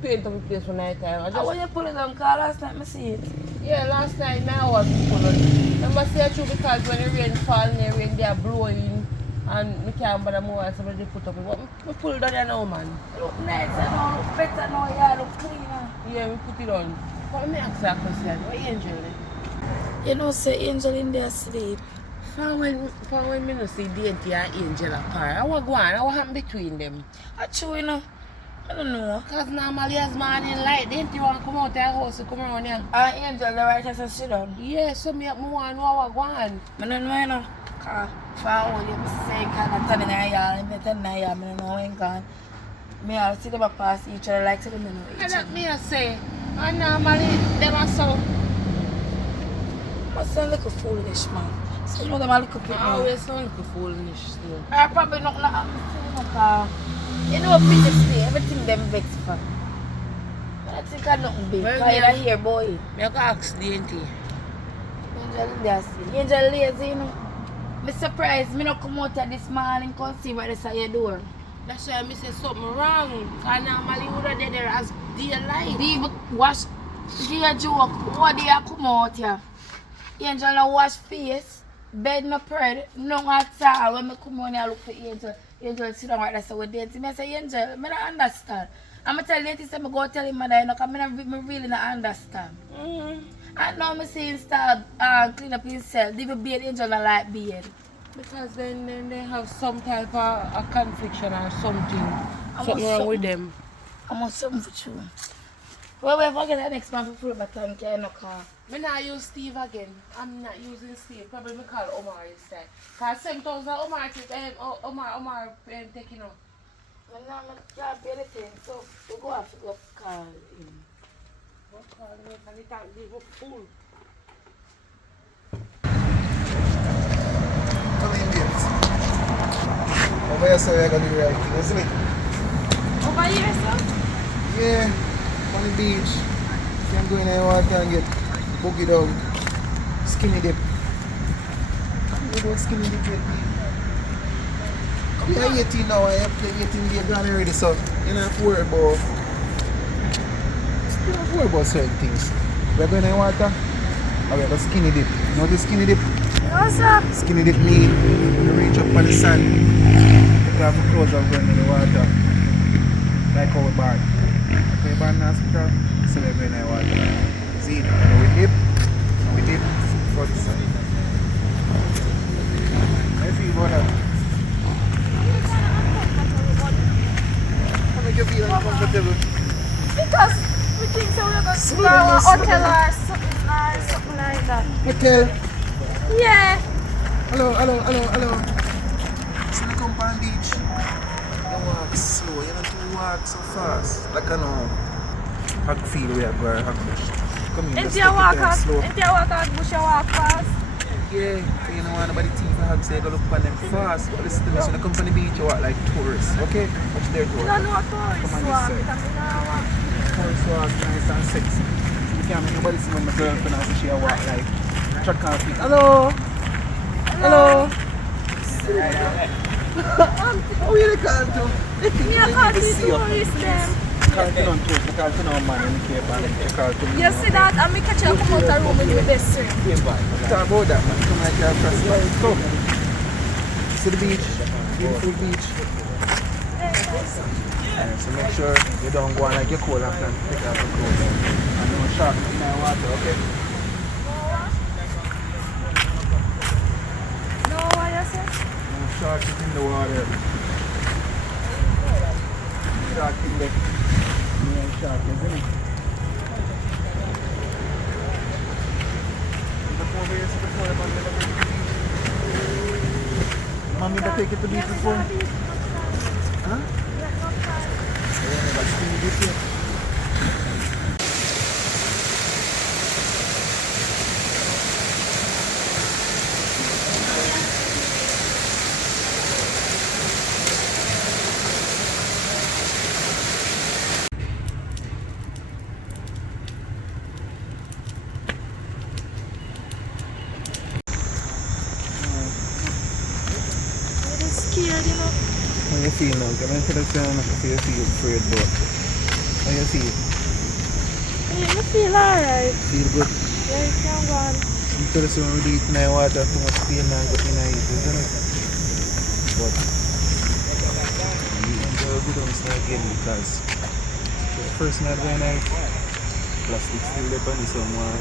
paint up the place for night time. I And just, when you pull it down, cause last time I see it. yeah, last night I was pulling. Remember say true because when the rain fall and the rain they are blowing and me can't bother more so they put up it. But me pull it down there now man. Look nice and all, look better now, yeah, look cleaner. Yeah, we put it on. But me ask you a question, what Angel eh? You know, say Angel in there sleep. From when me no see Dainty and Angel apart, I was going, what happened between them? Actually, you know, I don't know. Because normally as morning light, Dainty want to come out of the house to come around here. And Angel, the right as I sit down. Yeah, so me want to know what going. I don't know, you know. Cause for all you say, kind of telling her, y'all, and telling her, y'all, I don't know when gone. Me, I'll see them pass each other like to them, you know, each And other. that me I say, and normally them are so. But sound like a foolish man. So you know them a little bit I now. always sound like a foolish still. I probably not happen to you, cause you know business day, everything them vex for. But I think I nothing big. Well, Cause you yeah. don't hear boy. Me I go ask Dainty. Angel in there sleep. Angel lazy, you know. Me surprised me not come out of this morning and see what is at your door. That's why I say something wrong. And normally would have there as daylight. They even wash the joke. What they come out here? Angel no wash face, bed no spread, no at all. When me come on here look for Angel, Angel sit down right there so we dating. Me say Angel, I don't understand. I'm tell Lady say me go tell him mother, you know, cause me really not understand. And now me see him start clean up himself. They will be an Angel not like beard. Because then they have some type of a confliction or something. Something wrong with them. I'm on something for you. Well, we're forget the next man for full but thank you, no car. Me not use Steve again. I'm not using Steve. Probably me call Omar instead. Cause 7,000 Omar taking off. I can't pay anything, so we go have to go call him. What call him? And he can't leave a fool. Come in, babes. Over here, so we're gonna do the right thing, isn't it? Over here, sir? Yeah, on the beach. If you can go in there, I can get boogie down, skinny dip. What about skinny dip yet? We are 18 now, I have to 18 days gone already, so you don't have to worry about, certain things. We're going in the water, and we have a skinny dip. You know the skinny dip? No, sir. Skinny dip mean you reach up on the sand, you have to close up going in the water, like our bar. Like our bar in the hospital, so we're going in the water. See, and we dip for the sand. How you feel about that? How make you feel uncomfortable? Because we think so we're going to go to a hotel or something like that. Hotel? Yeah. Hello. So you come on beach. You walk slow, you don't walk so fast. Like I know hug feel we are going hug bush. Come in, If just you take it walk down out, slow. if you walk out bush, you walk fast. Yeah, you know nobody teeth hug so you go look on them fast. But listen to me, so you come on the beach you walk like tourists, okay? Watch their You door. don't know what tourist Come on walk. this Because side. you don't walk. Tourist walk nice and sexy. So you can't make nobody see when my girlfriend and she walk like track and feet. Hello. Oh, you can't do. Me a call to tourists them. Cartoon on toast, cartoon on man in the Cape and cartoon. You see that? And me catch you come out of room with your best friend. Talk about that, man. Come like you're across the line. Come. See the beach. Beautiful beach. Yeah, so make sure you don't go on like you're cold after and take off the clothes. And no shark in the water, okay? No, what you say? No shark is in the water. Shark in the... No shark, isn't it? Mommy, but take it to beach before. Huh? Yeah, but still beach here. I'm scared, you know. How you feel now? Come and tell us down if you feel afraid, but how you feel? Yeah, I feel alright. Feel good? Yeah, you can go on. Some tell us when we eat in the water, too much pain and go in it, isn't it? But we enjoy good on again because the first night when I plastic still there on some more.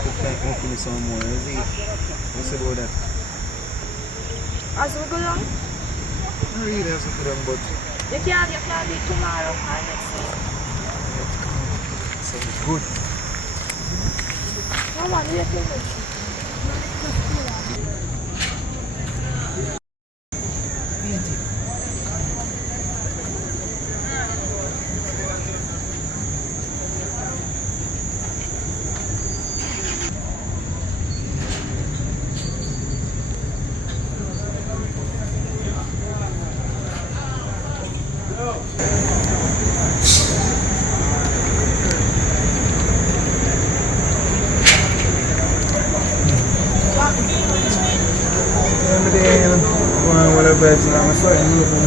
Put like open some more, you see? What's about that? As we go along, I really have to put on, but you can do it tomorrow or next week. so it's good. Come on, you can do it.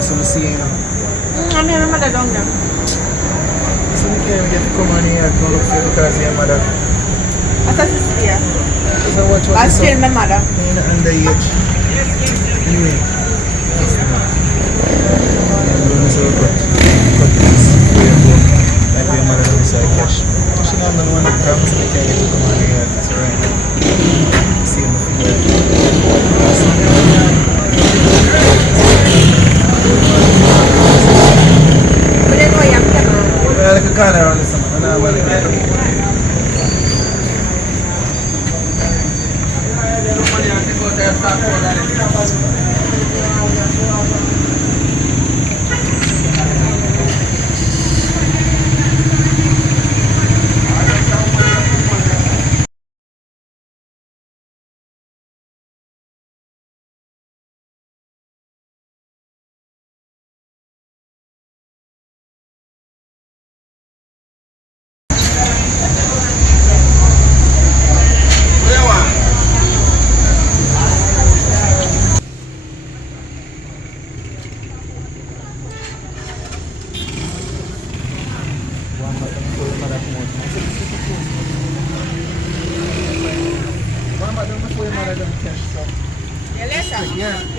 so we see you know. I'm here, my mother down there. So we can't get to come on here and look for you because your mother. I thought you see her. Because I watch what I this still my mother. you're not underage. Anyway. Yes, no. I'm going to say cut this for your book. Like your mother don't say cash. She don't know one time so we can't get to come on here. That's right now. See you in the figure. But then why you have to Well, like a corner around the summer. No, well, Yeah.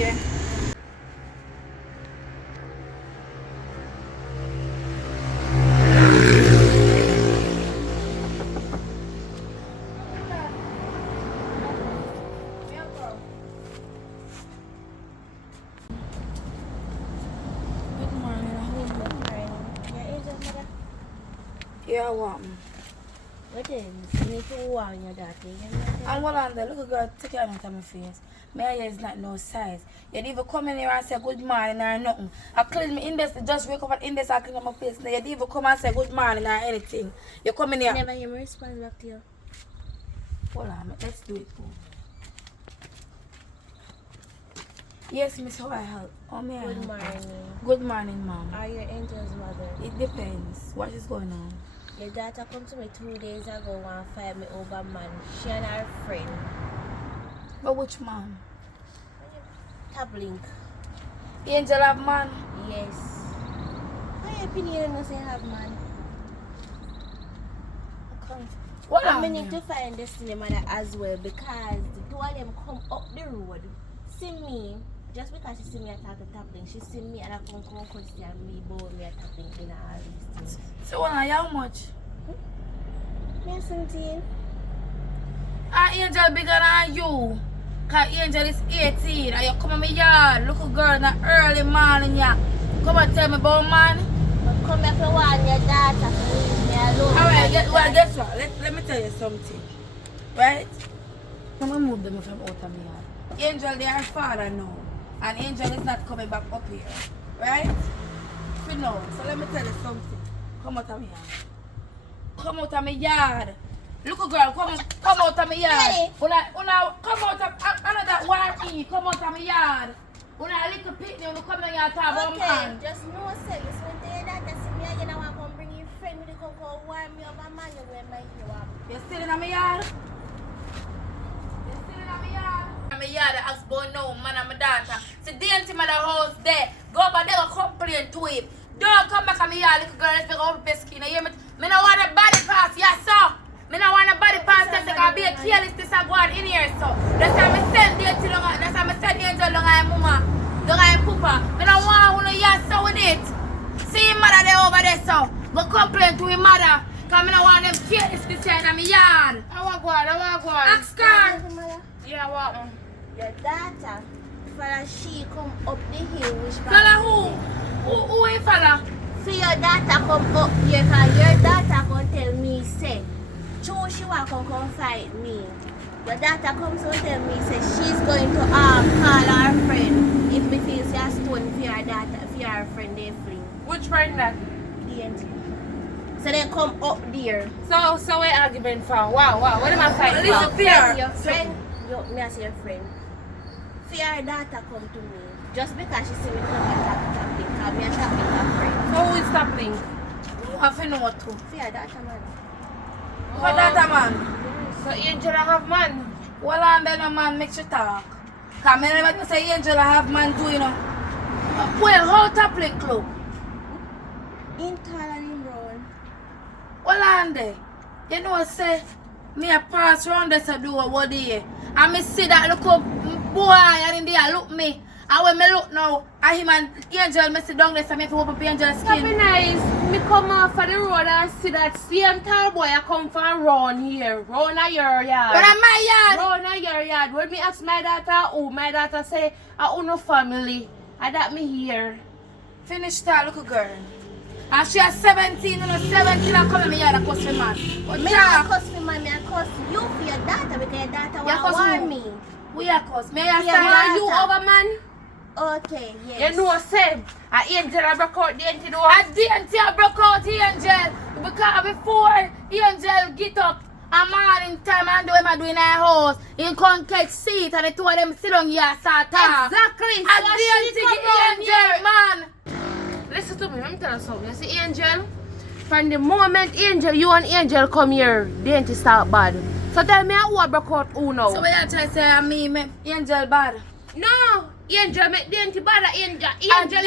Good morning, I hope. Your age of mother? Yeah, what? What is? You need to warn your daughter. And what on there? Look at girl, take your hand out of my face. My hair is not no size. You didn't even come in here and say good morning or nothing. I clean my index, just wake up and index and clean up my face. Now you didn't even come and say good morning or anything. You come in here. Never hear me respond back to you. Hold on, let's do it. Yes, Miss, how I help? Oh, may I Good help? morning. Good morning, ma'am. Are you Angel's mother? It depends. What is going on? Your daughter come to me 2 days ago and fired me over man. She and her friend. But which man? Tap link. Angel have man? Yes. What your opinion on saying have man? What I need to find Destiny mother as well because the two of them come up the road, see me, just because she see me at tapping, she see me and I come question me about me at tapping in all these things. So how much? Me 17. Angel bigger than you. Cause Angel is 18 and you come in my yard, look a girl in the early morning, yeah. Come and tell me about man. But come here for one your daughter to leave me alone. Alright, guess what? Let me tell you something. Right? I'm gonna move them from out of my yard. Angel, they are father now. And Angel is not coming back up here. Right? You know. So let me tell you something. Come out of my yard. Come out of my yard. Look a girl, come out of my yard. Una, come out of another war E, come out of my yard. Una little picnic, you come down here and talk about man. Just know say this when they that see me again I want to come bring your friend with the cocoa warm me over man you wear my hair. You still in my yard? You still in my yard? In my yard, I ask about no man and my daughter. So the empty mother house there. Go over there and complain to him. Don't come back to my yard, little girl, let's make up the skin. You hear me? Me don't want a body pass, yes sir. Me don't want a body pass, that's like I'll be a careless this and go on in here, so. That's why I send the empty long, that's why I send the angel long and mama. Long and papa. Me don't want who no yes so with it. See him mother there over there, so. Go complain to him mother. Cause I don't want them careless this year in my yard. I want to go on. Ask her. Yeah, what? Your daughter, fella she come up the hill which Fella who? Who is fella? See your daughter come up here cause your daughter come tell me say true she want come fight me. Your daughter comes to tell me say she's going to call her friend if me feels she has stone for your daughter for your friend they free. Which friend that? DNT. So they come up there. So we argument for? Wow. What am I fighting Listen, for? fear. Your friend, me I say your friend. For your daughter come to me just because she see me come and tapping because me a tapping her friend. So who is stopping? You have to know what to. For your daughter man. For that man. So Angel have man. Well, I'm there, no man, make you talk. Cause me never say Angel have man too, you know. Well, how tapping club? In Thailand road. Well, on there. You know, say, me a pass round this a door what day. And me see that look up boy and in there look me. And when me look now, I him and Angel me sit down there so me have to open up Angel's That'd be skin. nice. Me come off of the road and see that same tall boy I come from round here. Round a your yard. But in my yard. Round a your yard. When me ask my daughter who, my daughter say, I own no family. And that me here. Finish that little girl. And she has 17, you know, 17 and come in my yard and cuss me man. But Me not cuss me, man. Me a cuss you for your daughter because your daughter You want cuss warn who? me. We are cuss. Me a Yeah, say Are you daughter. over man? Okay, yes. You know say, a angel I broke out the entity door. I didn't see I broke out Angel because before Angel get up a morning time and do what I do in her house, in come catch seat and the two of them sit down here and start talk. Exactly. I So didn't she see come round Angel, here. man. Listen to me, let me tell you something. You see Angel? From the moment Angel, you and Angel come here, the entity start bad. So tell me who I broke out who now? So what you try to say me Angel bad? No, Angel make the entity bad. Angel. And the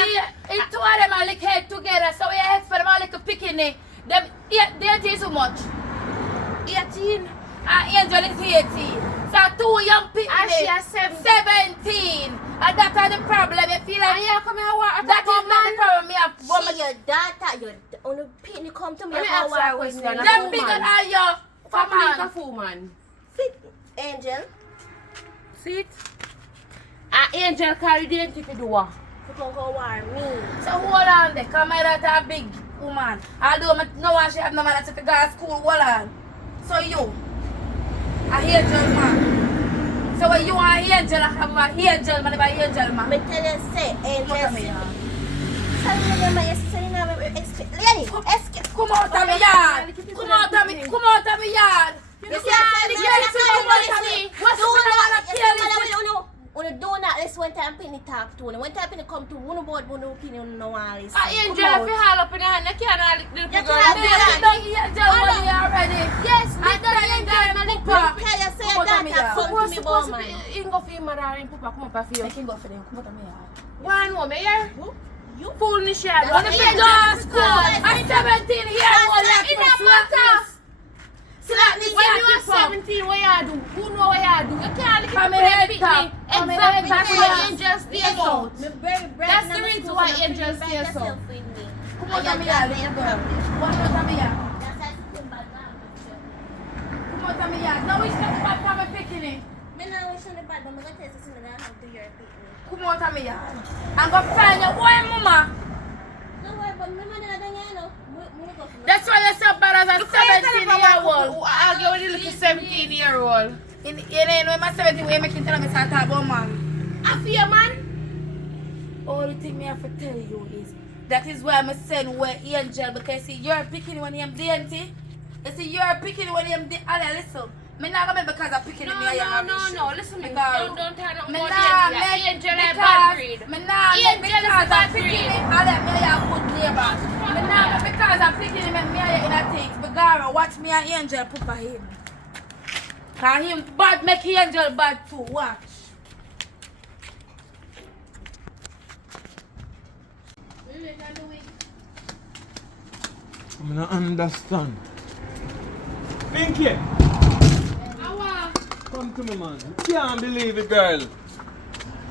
two of them are like head together, so we expect them all like a picking them. They ain't too much. 18. Angel is 18. So two young people. And she has 17. 17. And that's the problem. You feel like And you come here what that is not the problem. Me have See your daughter, your on the picnic come to me. Let me how ask you a I was question. named. them bigger than you. Fuck Come make a on. fool man. Fit, Angel. See it? And Angel carry the entity door. You can go warn me. So hold on there. Because my daughter a big woman. Although I no one she have no man to go to school. Hold on. So you. A angel man. So when you are angel, I have a angel man, I angel man. Me tell you, say, Angel. Come out of me yard. Come out of me yard. Come out of me. Come out of me yard. You see, come out of me. What's the When do not let's one time penny talk to one time penny come to one board one opinion no one listen. Angel, if you haul up in the hand, you can't haul it. You can't do that. angel money already. Yes, I tell you, angel money. Tell you say Come out of me that yard. come to me Supposed boy to man. be in go for your mother and Papa come up for you. I can go for them. Come out of me yard. One home here. You fool me share. When you just go, I'm 17 here. In a matter. Slap me, When you are 17, what you do? Who know what you do? You can't look Come at here, me. top. Come here, Exactly. That's top. why angels stay out. Me very bright. That's the reason why angels stay so. Come out of me yard. Come out of me yard. Come out of me yard. Now we step back from a picnic. Me now wish on the bad, but me gonna tell you something that happened to your picnic. Come out of me yard. I'm gonna find your boy, mama. No worry, but me man I don't know. That's why you're so bad as a 17-year-old. I'll go with the little 17-year-old. You know, my 17 we making tell me start about man. I fear man. All the thing me have to tell you is that is why I'm saying where angel because see you're picking when you're dainty. You see you're picking when you're listen. Me not gonna because I'm picking me No. Listen me. Because Don't turn up me more nah angel. make Angel is bad breed. Me nah make Angel is because I'm bad picking breed. it. I let me have good neighbor. Me nah make because I'm picking him and me in a things. Begara watch me and angel put for him. Cause him bad make angel bad too. Watch. I don't understand. Pinky! Come to me, man. Can't believe it, girl.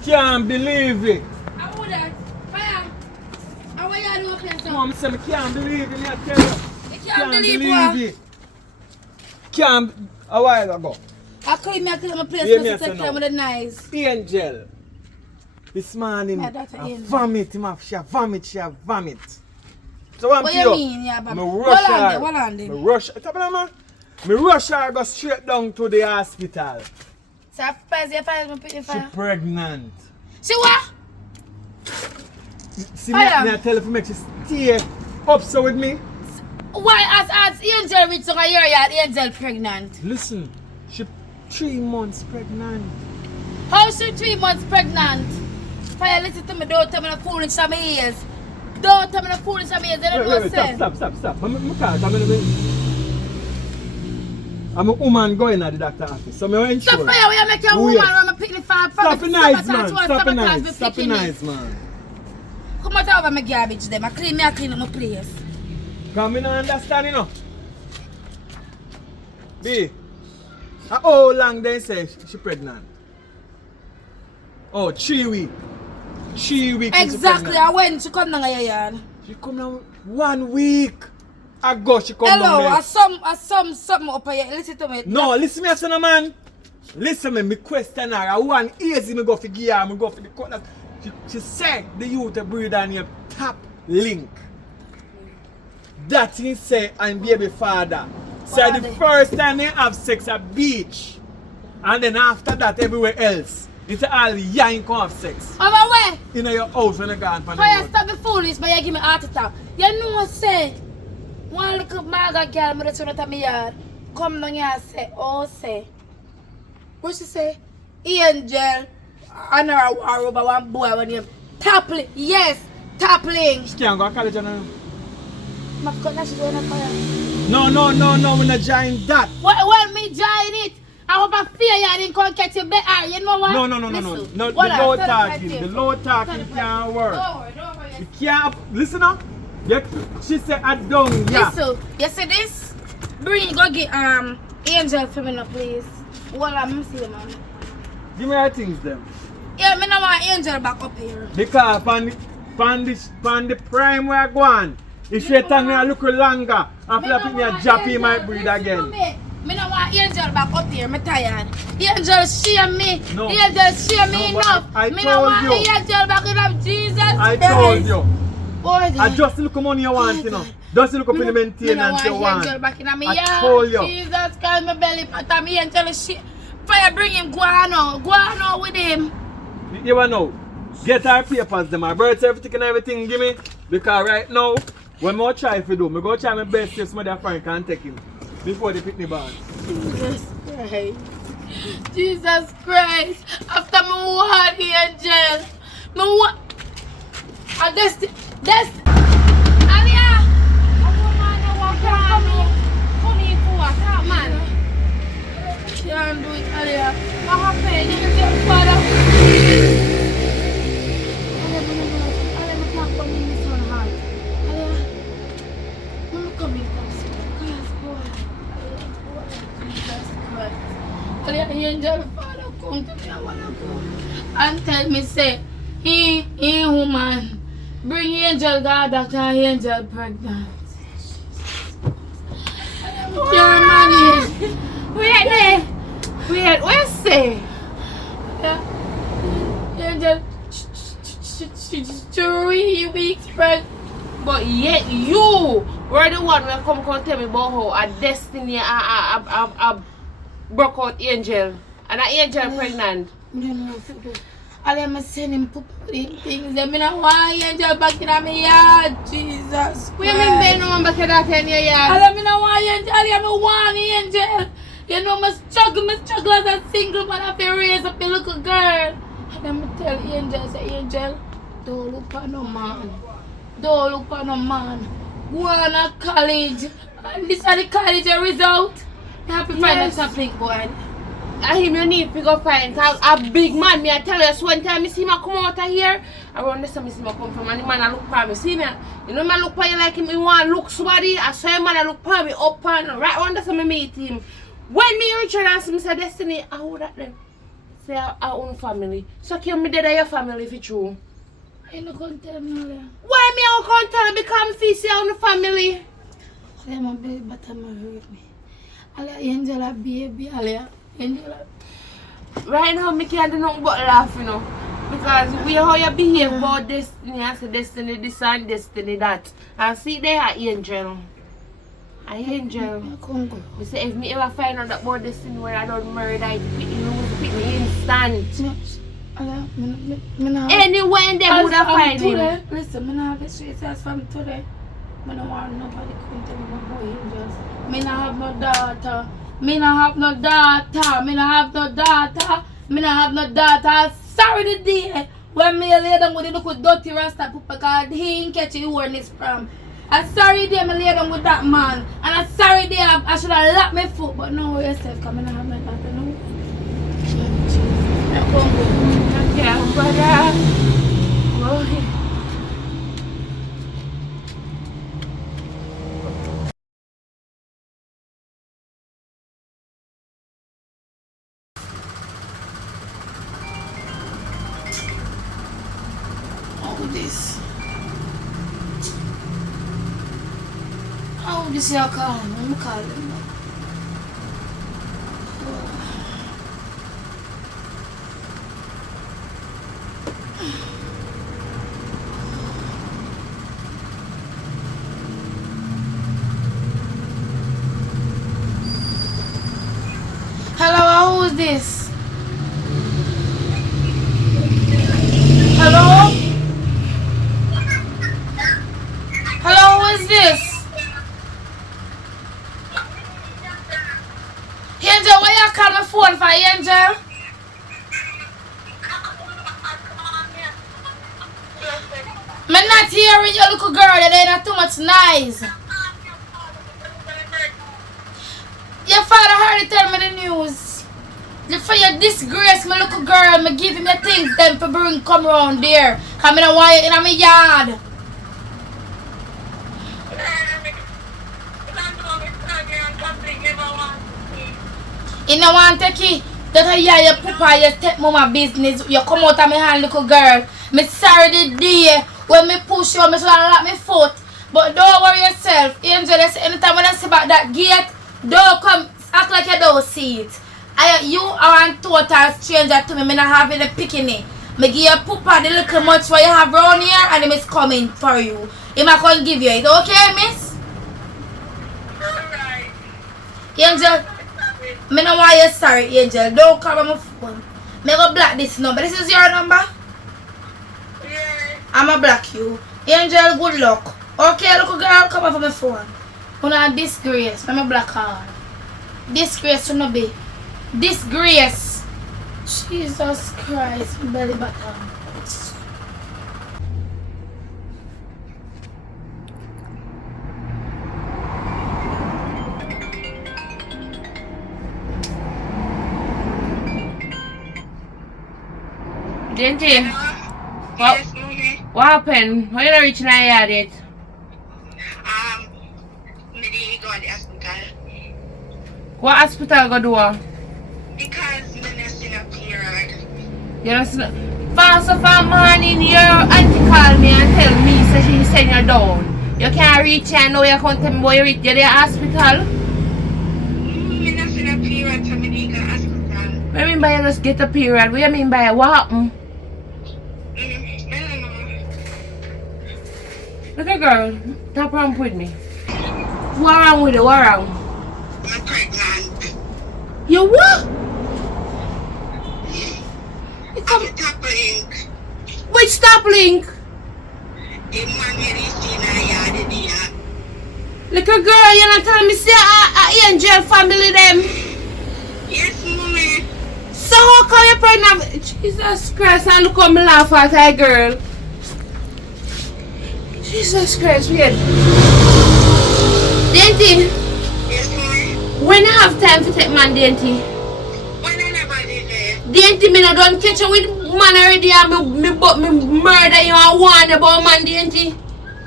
Can't believe it. I would that. Fire. How are you doing, sir? Mom said, I can't believe it. I tell you. You can't believe what? it. Can't. A while ago. I clean my place Hear to me, take son, care now. with the nice. Angel. This morning, My daughter I Angel. vomit. She vomit. So what What I'm you mean, yeah, Me baby? rush her. Hold on there. Me rush. Tell me, man. Me rush her go straight down to the hospital. So I surprise you, fire, me put She fire. pregnant. She what? See me, Fire. me I tell her to make she stay up so with me. Why as Angel reach on your yard, Angel pregnant? Listen, she 3 months pregnant. How she 3 months pregnant? Fire, listen to me, don't tell me the fool in some ears. Don't tell me the fool in some ears, they don't know what say. Stop. I'm a woman going at the doctor office, so I'm Stop sure. fire, we make your Who woman ya? run my picnic for Stop it nice, man. Stop Stop it nice, man. Come out over my garbage them. I clean up my place. Come in and understand, you know. B, how long they say she pregnant? Oh, 3 weeks. 3 weeks. Exactly. I went to come down your yard. She come down 1 week ago. She come Hello, down. I something up here. Listen to me. No, listen me, son, man. Listen me question her. I want easy me go for gear, me go for the cutlass. She said the youth breed on your top link. That he say and baby father. So the first time they have sex at beach. And then after that everywhere else. It's all yank have sex. Over where? In your house when you go on the Fire road. stop the foolish, but you give me heart attack. You know what say? One little maga girl, me that's not my yard. Come down here and say, oh say. What she say? Angel. And her war over one boy when you toppling. Yes, toppling. She can't go to college now. My God, she's going on fire. No, we're not join that. Well, me join it. I hope I fear you didn't come catch your better. You know what? No. Listen. No, the What low else? talking. The low talking can't work. Don't worry. You can't listen up. She said I don't yeah. Listen, you see this? Bring go get Angel for me now, please. Well, I'm see them man. Give me her things them. Yeah, me no want Angel back up here. Because on the prime where I go on, if she take me a little longer, after I put me a jappy might breed again. Me no want Angel back up here, me tired. Angel shame me. No. Angel shame me No, enough. I Me no told want you. Angel back in Jesus. I Christ. told you. Boy, I just look money you want, you know. Just look up in the maintenance you want. Angel back in me I yard. told you. Jesus Christ, my belly fat me Angel shit. Fire bring him guano with him. You want know? Get her papers, them, her birth certificate and everything, give me. Because right now, when I try to do, I go try my best to see if somebody a friend can take him. Before they pick me back. Jesus Christ. Jesus Christ. After me want Angel. Me want. That's. Alia. Can't do it, Alia. What happened? You get your father. Alia, me can't come in this one hard. Alia, me come in close. Yes, boy. Jesus Christ. Alia, Angel father come to me. I wanna go. And tell me say, he woman. Bring Angel God doctor and Angel pregnant. Can't manage. Wait, where's say? Angel, she's 3 weeks pregnant. But yet you were the one who come tell me about how a destiny a broke out Angel. And an Angel pregnant. No. I'm send him put things. I mean, why Angel back in my yard? Jesus. We mean they no one back in that in your yard. I mean, why Angel? I want Angel. You know, I struggle as a single man. I have to raise up a little girl. And I'm tell Angel, say, Angel, don't look for no man. Don't look for no man. Go on to college. And this is the college result. You have to find a something, boy. I him you need to go find a big man. Me I tell you, so one time I see him come out of here. Around this time I see him come from and the man I look for me. See me? You know I look for you like him, he want to look somebody. I saw him man I look for me up and right around this time I meet him. When me reach and ask him say Destiny, I would that them. Say our own family. So can me dead of your family if it's true. I don't want to tell me. Why me I can't tell you because me say our own family? Alia, my baby, but I'm hurt me. Alia, Angel, a baby, Alia. Angel. Right now, I can't do nothing but laugh, you know. Because we how you behave about Destiny, I say Destiny this and Destiny that. And see there are Angel. An Angel. I say if me ever find out about Destiny where I don't murder, I pick me instant. Anywhere they would have find him. Listen, I don't have the straight ass from today. I don't want nobody come tell me about Angels. I don't have no daughter. Me no have no daughter. Sorry the day when me lay down with the look dirty rasta because he ain't catch you wearing this from. I'm sorry day me lay down with that man. And I'm sorry day I should have locked my foot, but no yourself come in and have my daughter no. Yeah, brother. Oh, this is your call. Let me call him. Hello, who is this? Hello? Hello, who is this? Angel, why you call my phone for, Angel? I'm not hearing you, little girl. That ain't not too much noise. Your father heard it tell me the news. For your disgrace, my little girl, me give him the things them for bring come around there. Cause I don't want you in my yard. You don't want to take it. That you your papa, your stepmama business. You come out of my hand, little girl. Me sorry the day when me push you, me swallow lock my foot. But don't worry yourself. Angel, anytime when I see about that gate, don't come act like you don't see it. You are a total stranger to me. Me not having a picking. Me give your papa the little much what you have around here and him is coming for you. He might come give you it. Okay, miss? Alright. Angel, me no want you sorry, Angel. Don't call my phone. Me go block this number. This is your number? Yeah. I'ma block you. Angel, good luck. Okay, little girl, come off my phone. You know disgrace. Let me block her. Disgrace should not be. Disgrace. Jesus Christ, belly button. Dinty, what happened? Why you not reaching out yard yet? Me go to the hospital. What hospital go do? Because me not seen a period. You know, fast of a morning, your auntie called me and tell me so she send you down. You can't reach and now you can't tell me where you reach. You're at the hospital? Me not seen a period, so me go to the hospital. What do you mean by you just get a period? What do you mean by what happened? I don't know. Look at girl, stop wrong with me. What wrong with you? What wrong? I'm pregnant. You what? I'm a top link. Which stop link? The man where you see in a yard there. Look at girl, you're not telling me say Angel family them. Yes, mommy. So how come you're pregnant? Jesus Christ, and look how me laugh at that girl. Jesus Christ, weird. Dainty, Yes, mommy. when you have time to take man, Dainty? When I never did it. Dainty, me not done catch you with man already and me murder you and warn you about man, Dainty.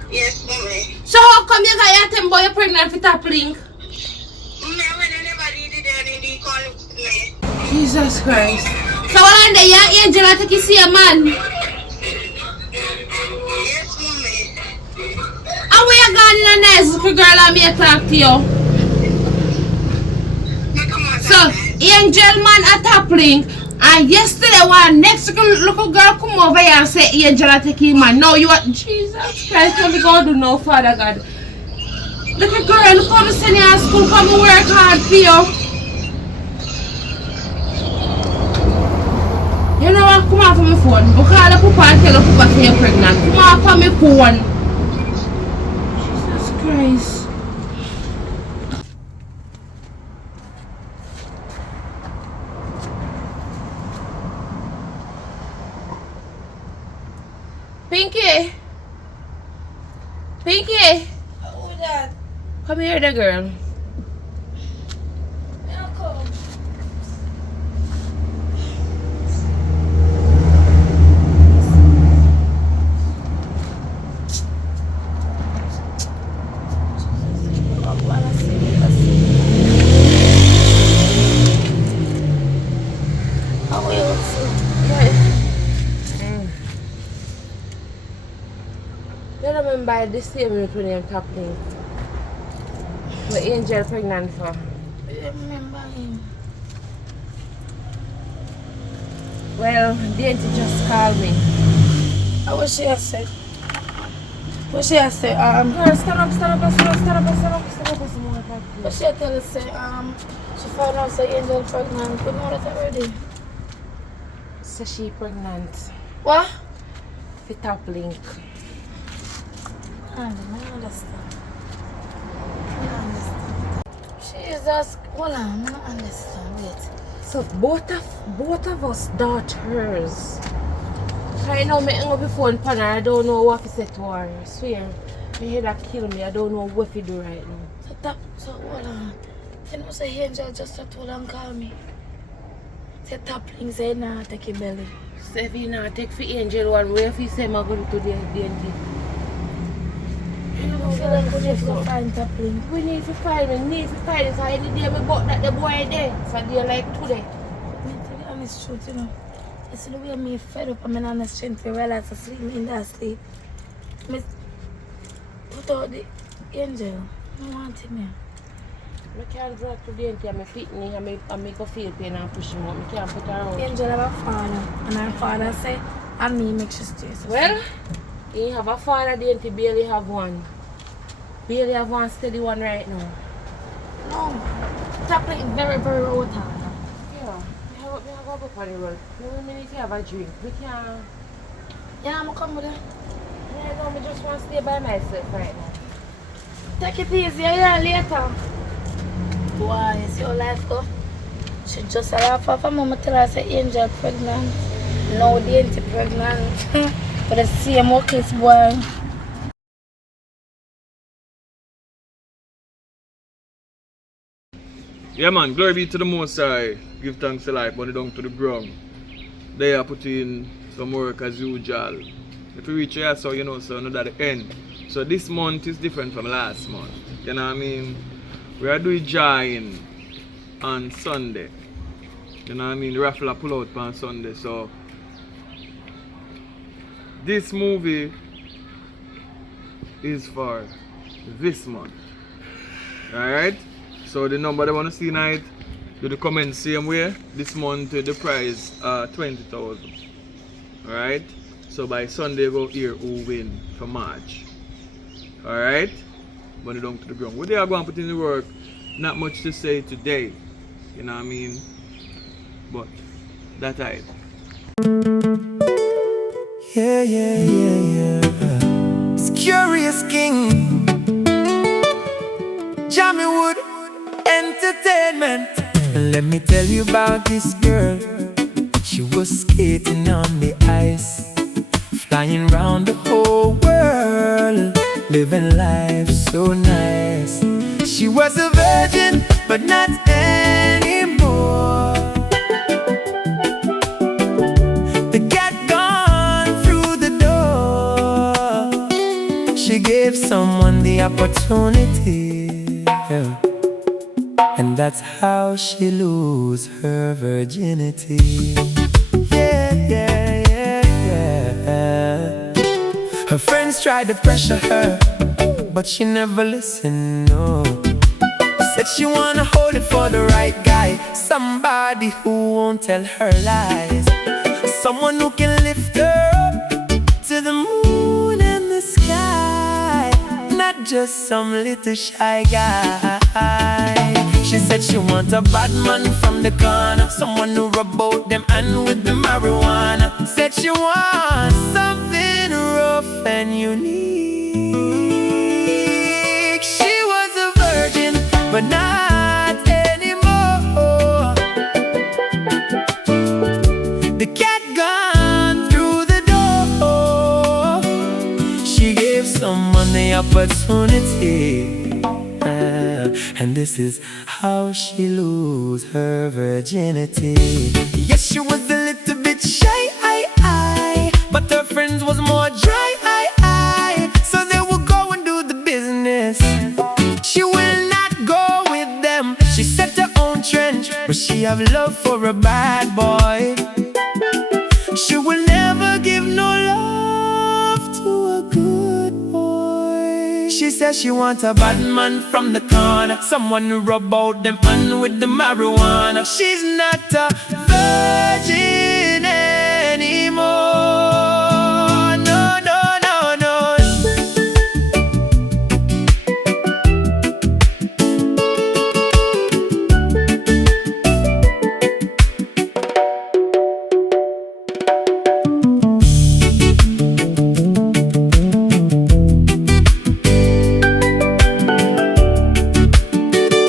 Yes, mommy. So how come you got your time boy you're pregnant for top link? Mommy, when I never did it, they call me. Jesus Christ. So one day your angel I take you see a man. Yes, mommy. And where you gone in a nice little girl and me talk to you? So, angel man a top link. And yesterday one next little girl come over here and say angel I take him man. No, you are Jesus Christ, what we gonna do now, Father God? Look at girl, look how me send you to school, come and work hard for you. You know what? Come off of my phone. Go call the papa and tell the papa say you're pregnant. Come off of my phone. Jesus Christ. Pinky. Pinky. Who that? Come here, the girl. I'll come. You remember the same minute when I'm tapping. The angel pregnant for. I remember him. Well, the auntie just called me. What she has said? What she has said? Girl, stand up. What she tell us say? She found out say Angel pregnant. We know that already. So she pregnant. What? The top link. I don't understand. I don't understand. She is just, hold on, I don't understand. Wait. So both of us daughters. I know me hang up the phone pan her, I don't know what to say to her. I swear. My head a kill me, I don't know what to do right now. So hold on. You know say Angel just told and call me. Say tapping say nah take your belly. So if you not take for Angel one, where if you say I'm going to the auntie? You don't feel like we need to find tapping. We need to find it, so any day we bought that the boy there. So they like today. Me tell you honest truth, you know. You see the way me fed up and I'm not strength to realize I sleep in that sleep. Me put out the Angel. I want him here. I can't drop to the auntie and my pitney and I make her feel pain and push him out. I can't put her out. Angel have a father and her father say and me make she stay. So Well, you have a father, the auntie barely have one. Barely have one steady one right now. no. Tapping is very, very old. Yeah, we have to go up on the road. Maybe if you have a drink, we can. Yeah, I'm gonna come with her. Yeah, no, I just want to stay by myself right now. Take it easy, yeah, later. Why, you see how life go? She just laugh off her mama tell her say Angel pregnant. Now the auntie pregnant. But the same workless boy. Yeah man, glory be to the Most High. Give thanks to life, burn it down to the ground. They are putting some work as usual. If you reach here, so you know, so not at the end. So this month is different from last month. You know what I mean? We are doing drawing on Sunday. You know what I mean? The raffle pull out on Sunday. So this movie is for this month. Alright? So the number they want to see tonight, do the comment same way. This month the prize 20,000. Alright? So by Sunday go hear who win for March. Alright? Burn it down to the ground. What they are going to put in the work, not much to say today. You know what I mean? But that's it. Yeah. It's Curious King, Jammiwood Entertainment. Let me tell you about this girl. She was skating on the ice, flying round the whole world, living life so nice. She was a virgin, but not anymore. The cat gone through the door. She gave someone the opportunity, yeah. And that's how she lose her virginity. Yeah. Her friends tried to pressure her, but she never listened, no. Said she wanna hold it for the right guy, somebody who won't tell her lies, someone who can lift her up to the moon and the sky, not just some little shy guy. She said she want a bad man from the corner, someone who rub out them hand with the marijuana. Said she wants something rough and unique. She was a virgin, but not anymore. The cat gone through the door. She gave someone the opportunity, and this is how she lose her virginity. Yes, she was a little bit shy, but her friends was more dry, so they would go and do the business. She will not go with them. She set her own trend, but she have love for a bad boy. She will never give no love to a good boy. She says she wants a bad man from the corner, someone who rub out them hand with the marijuana. She's not a virgin.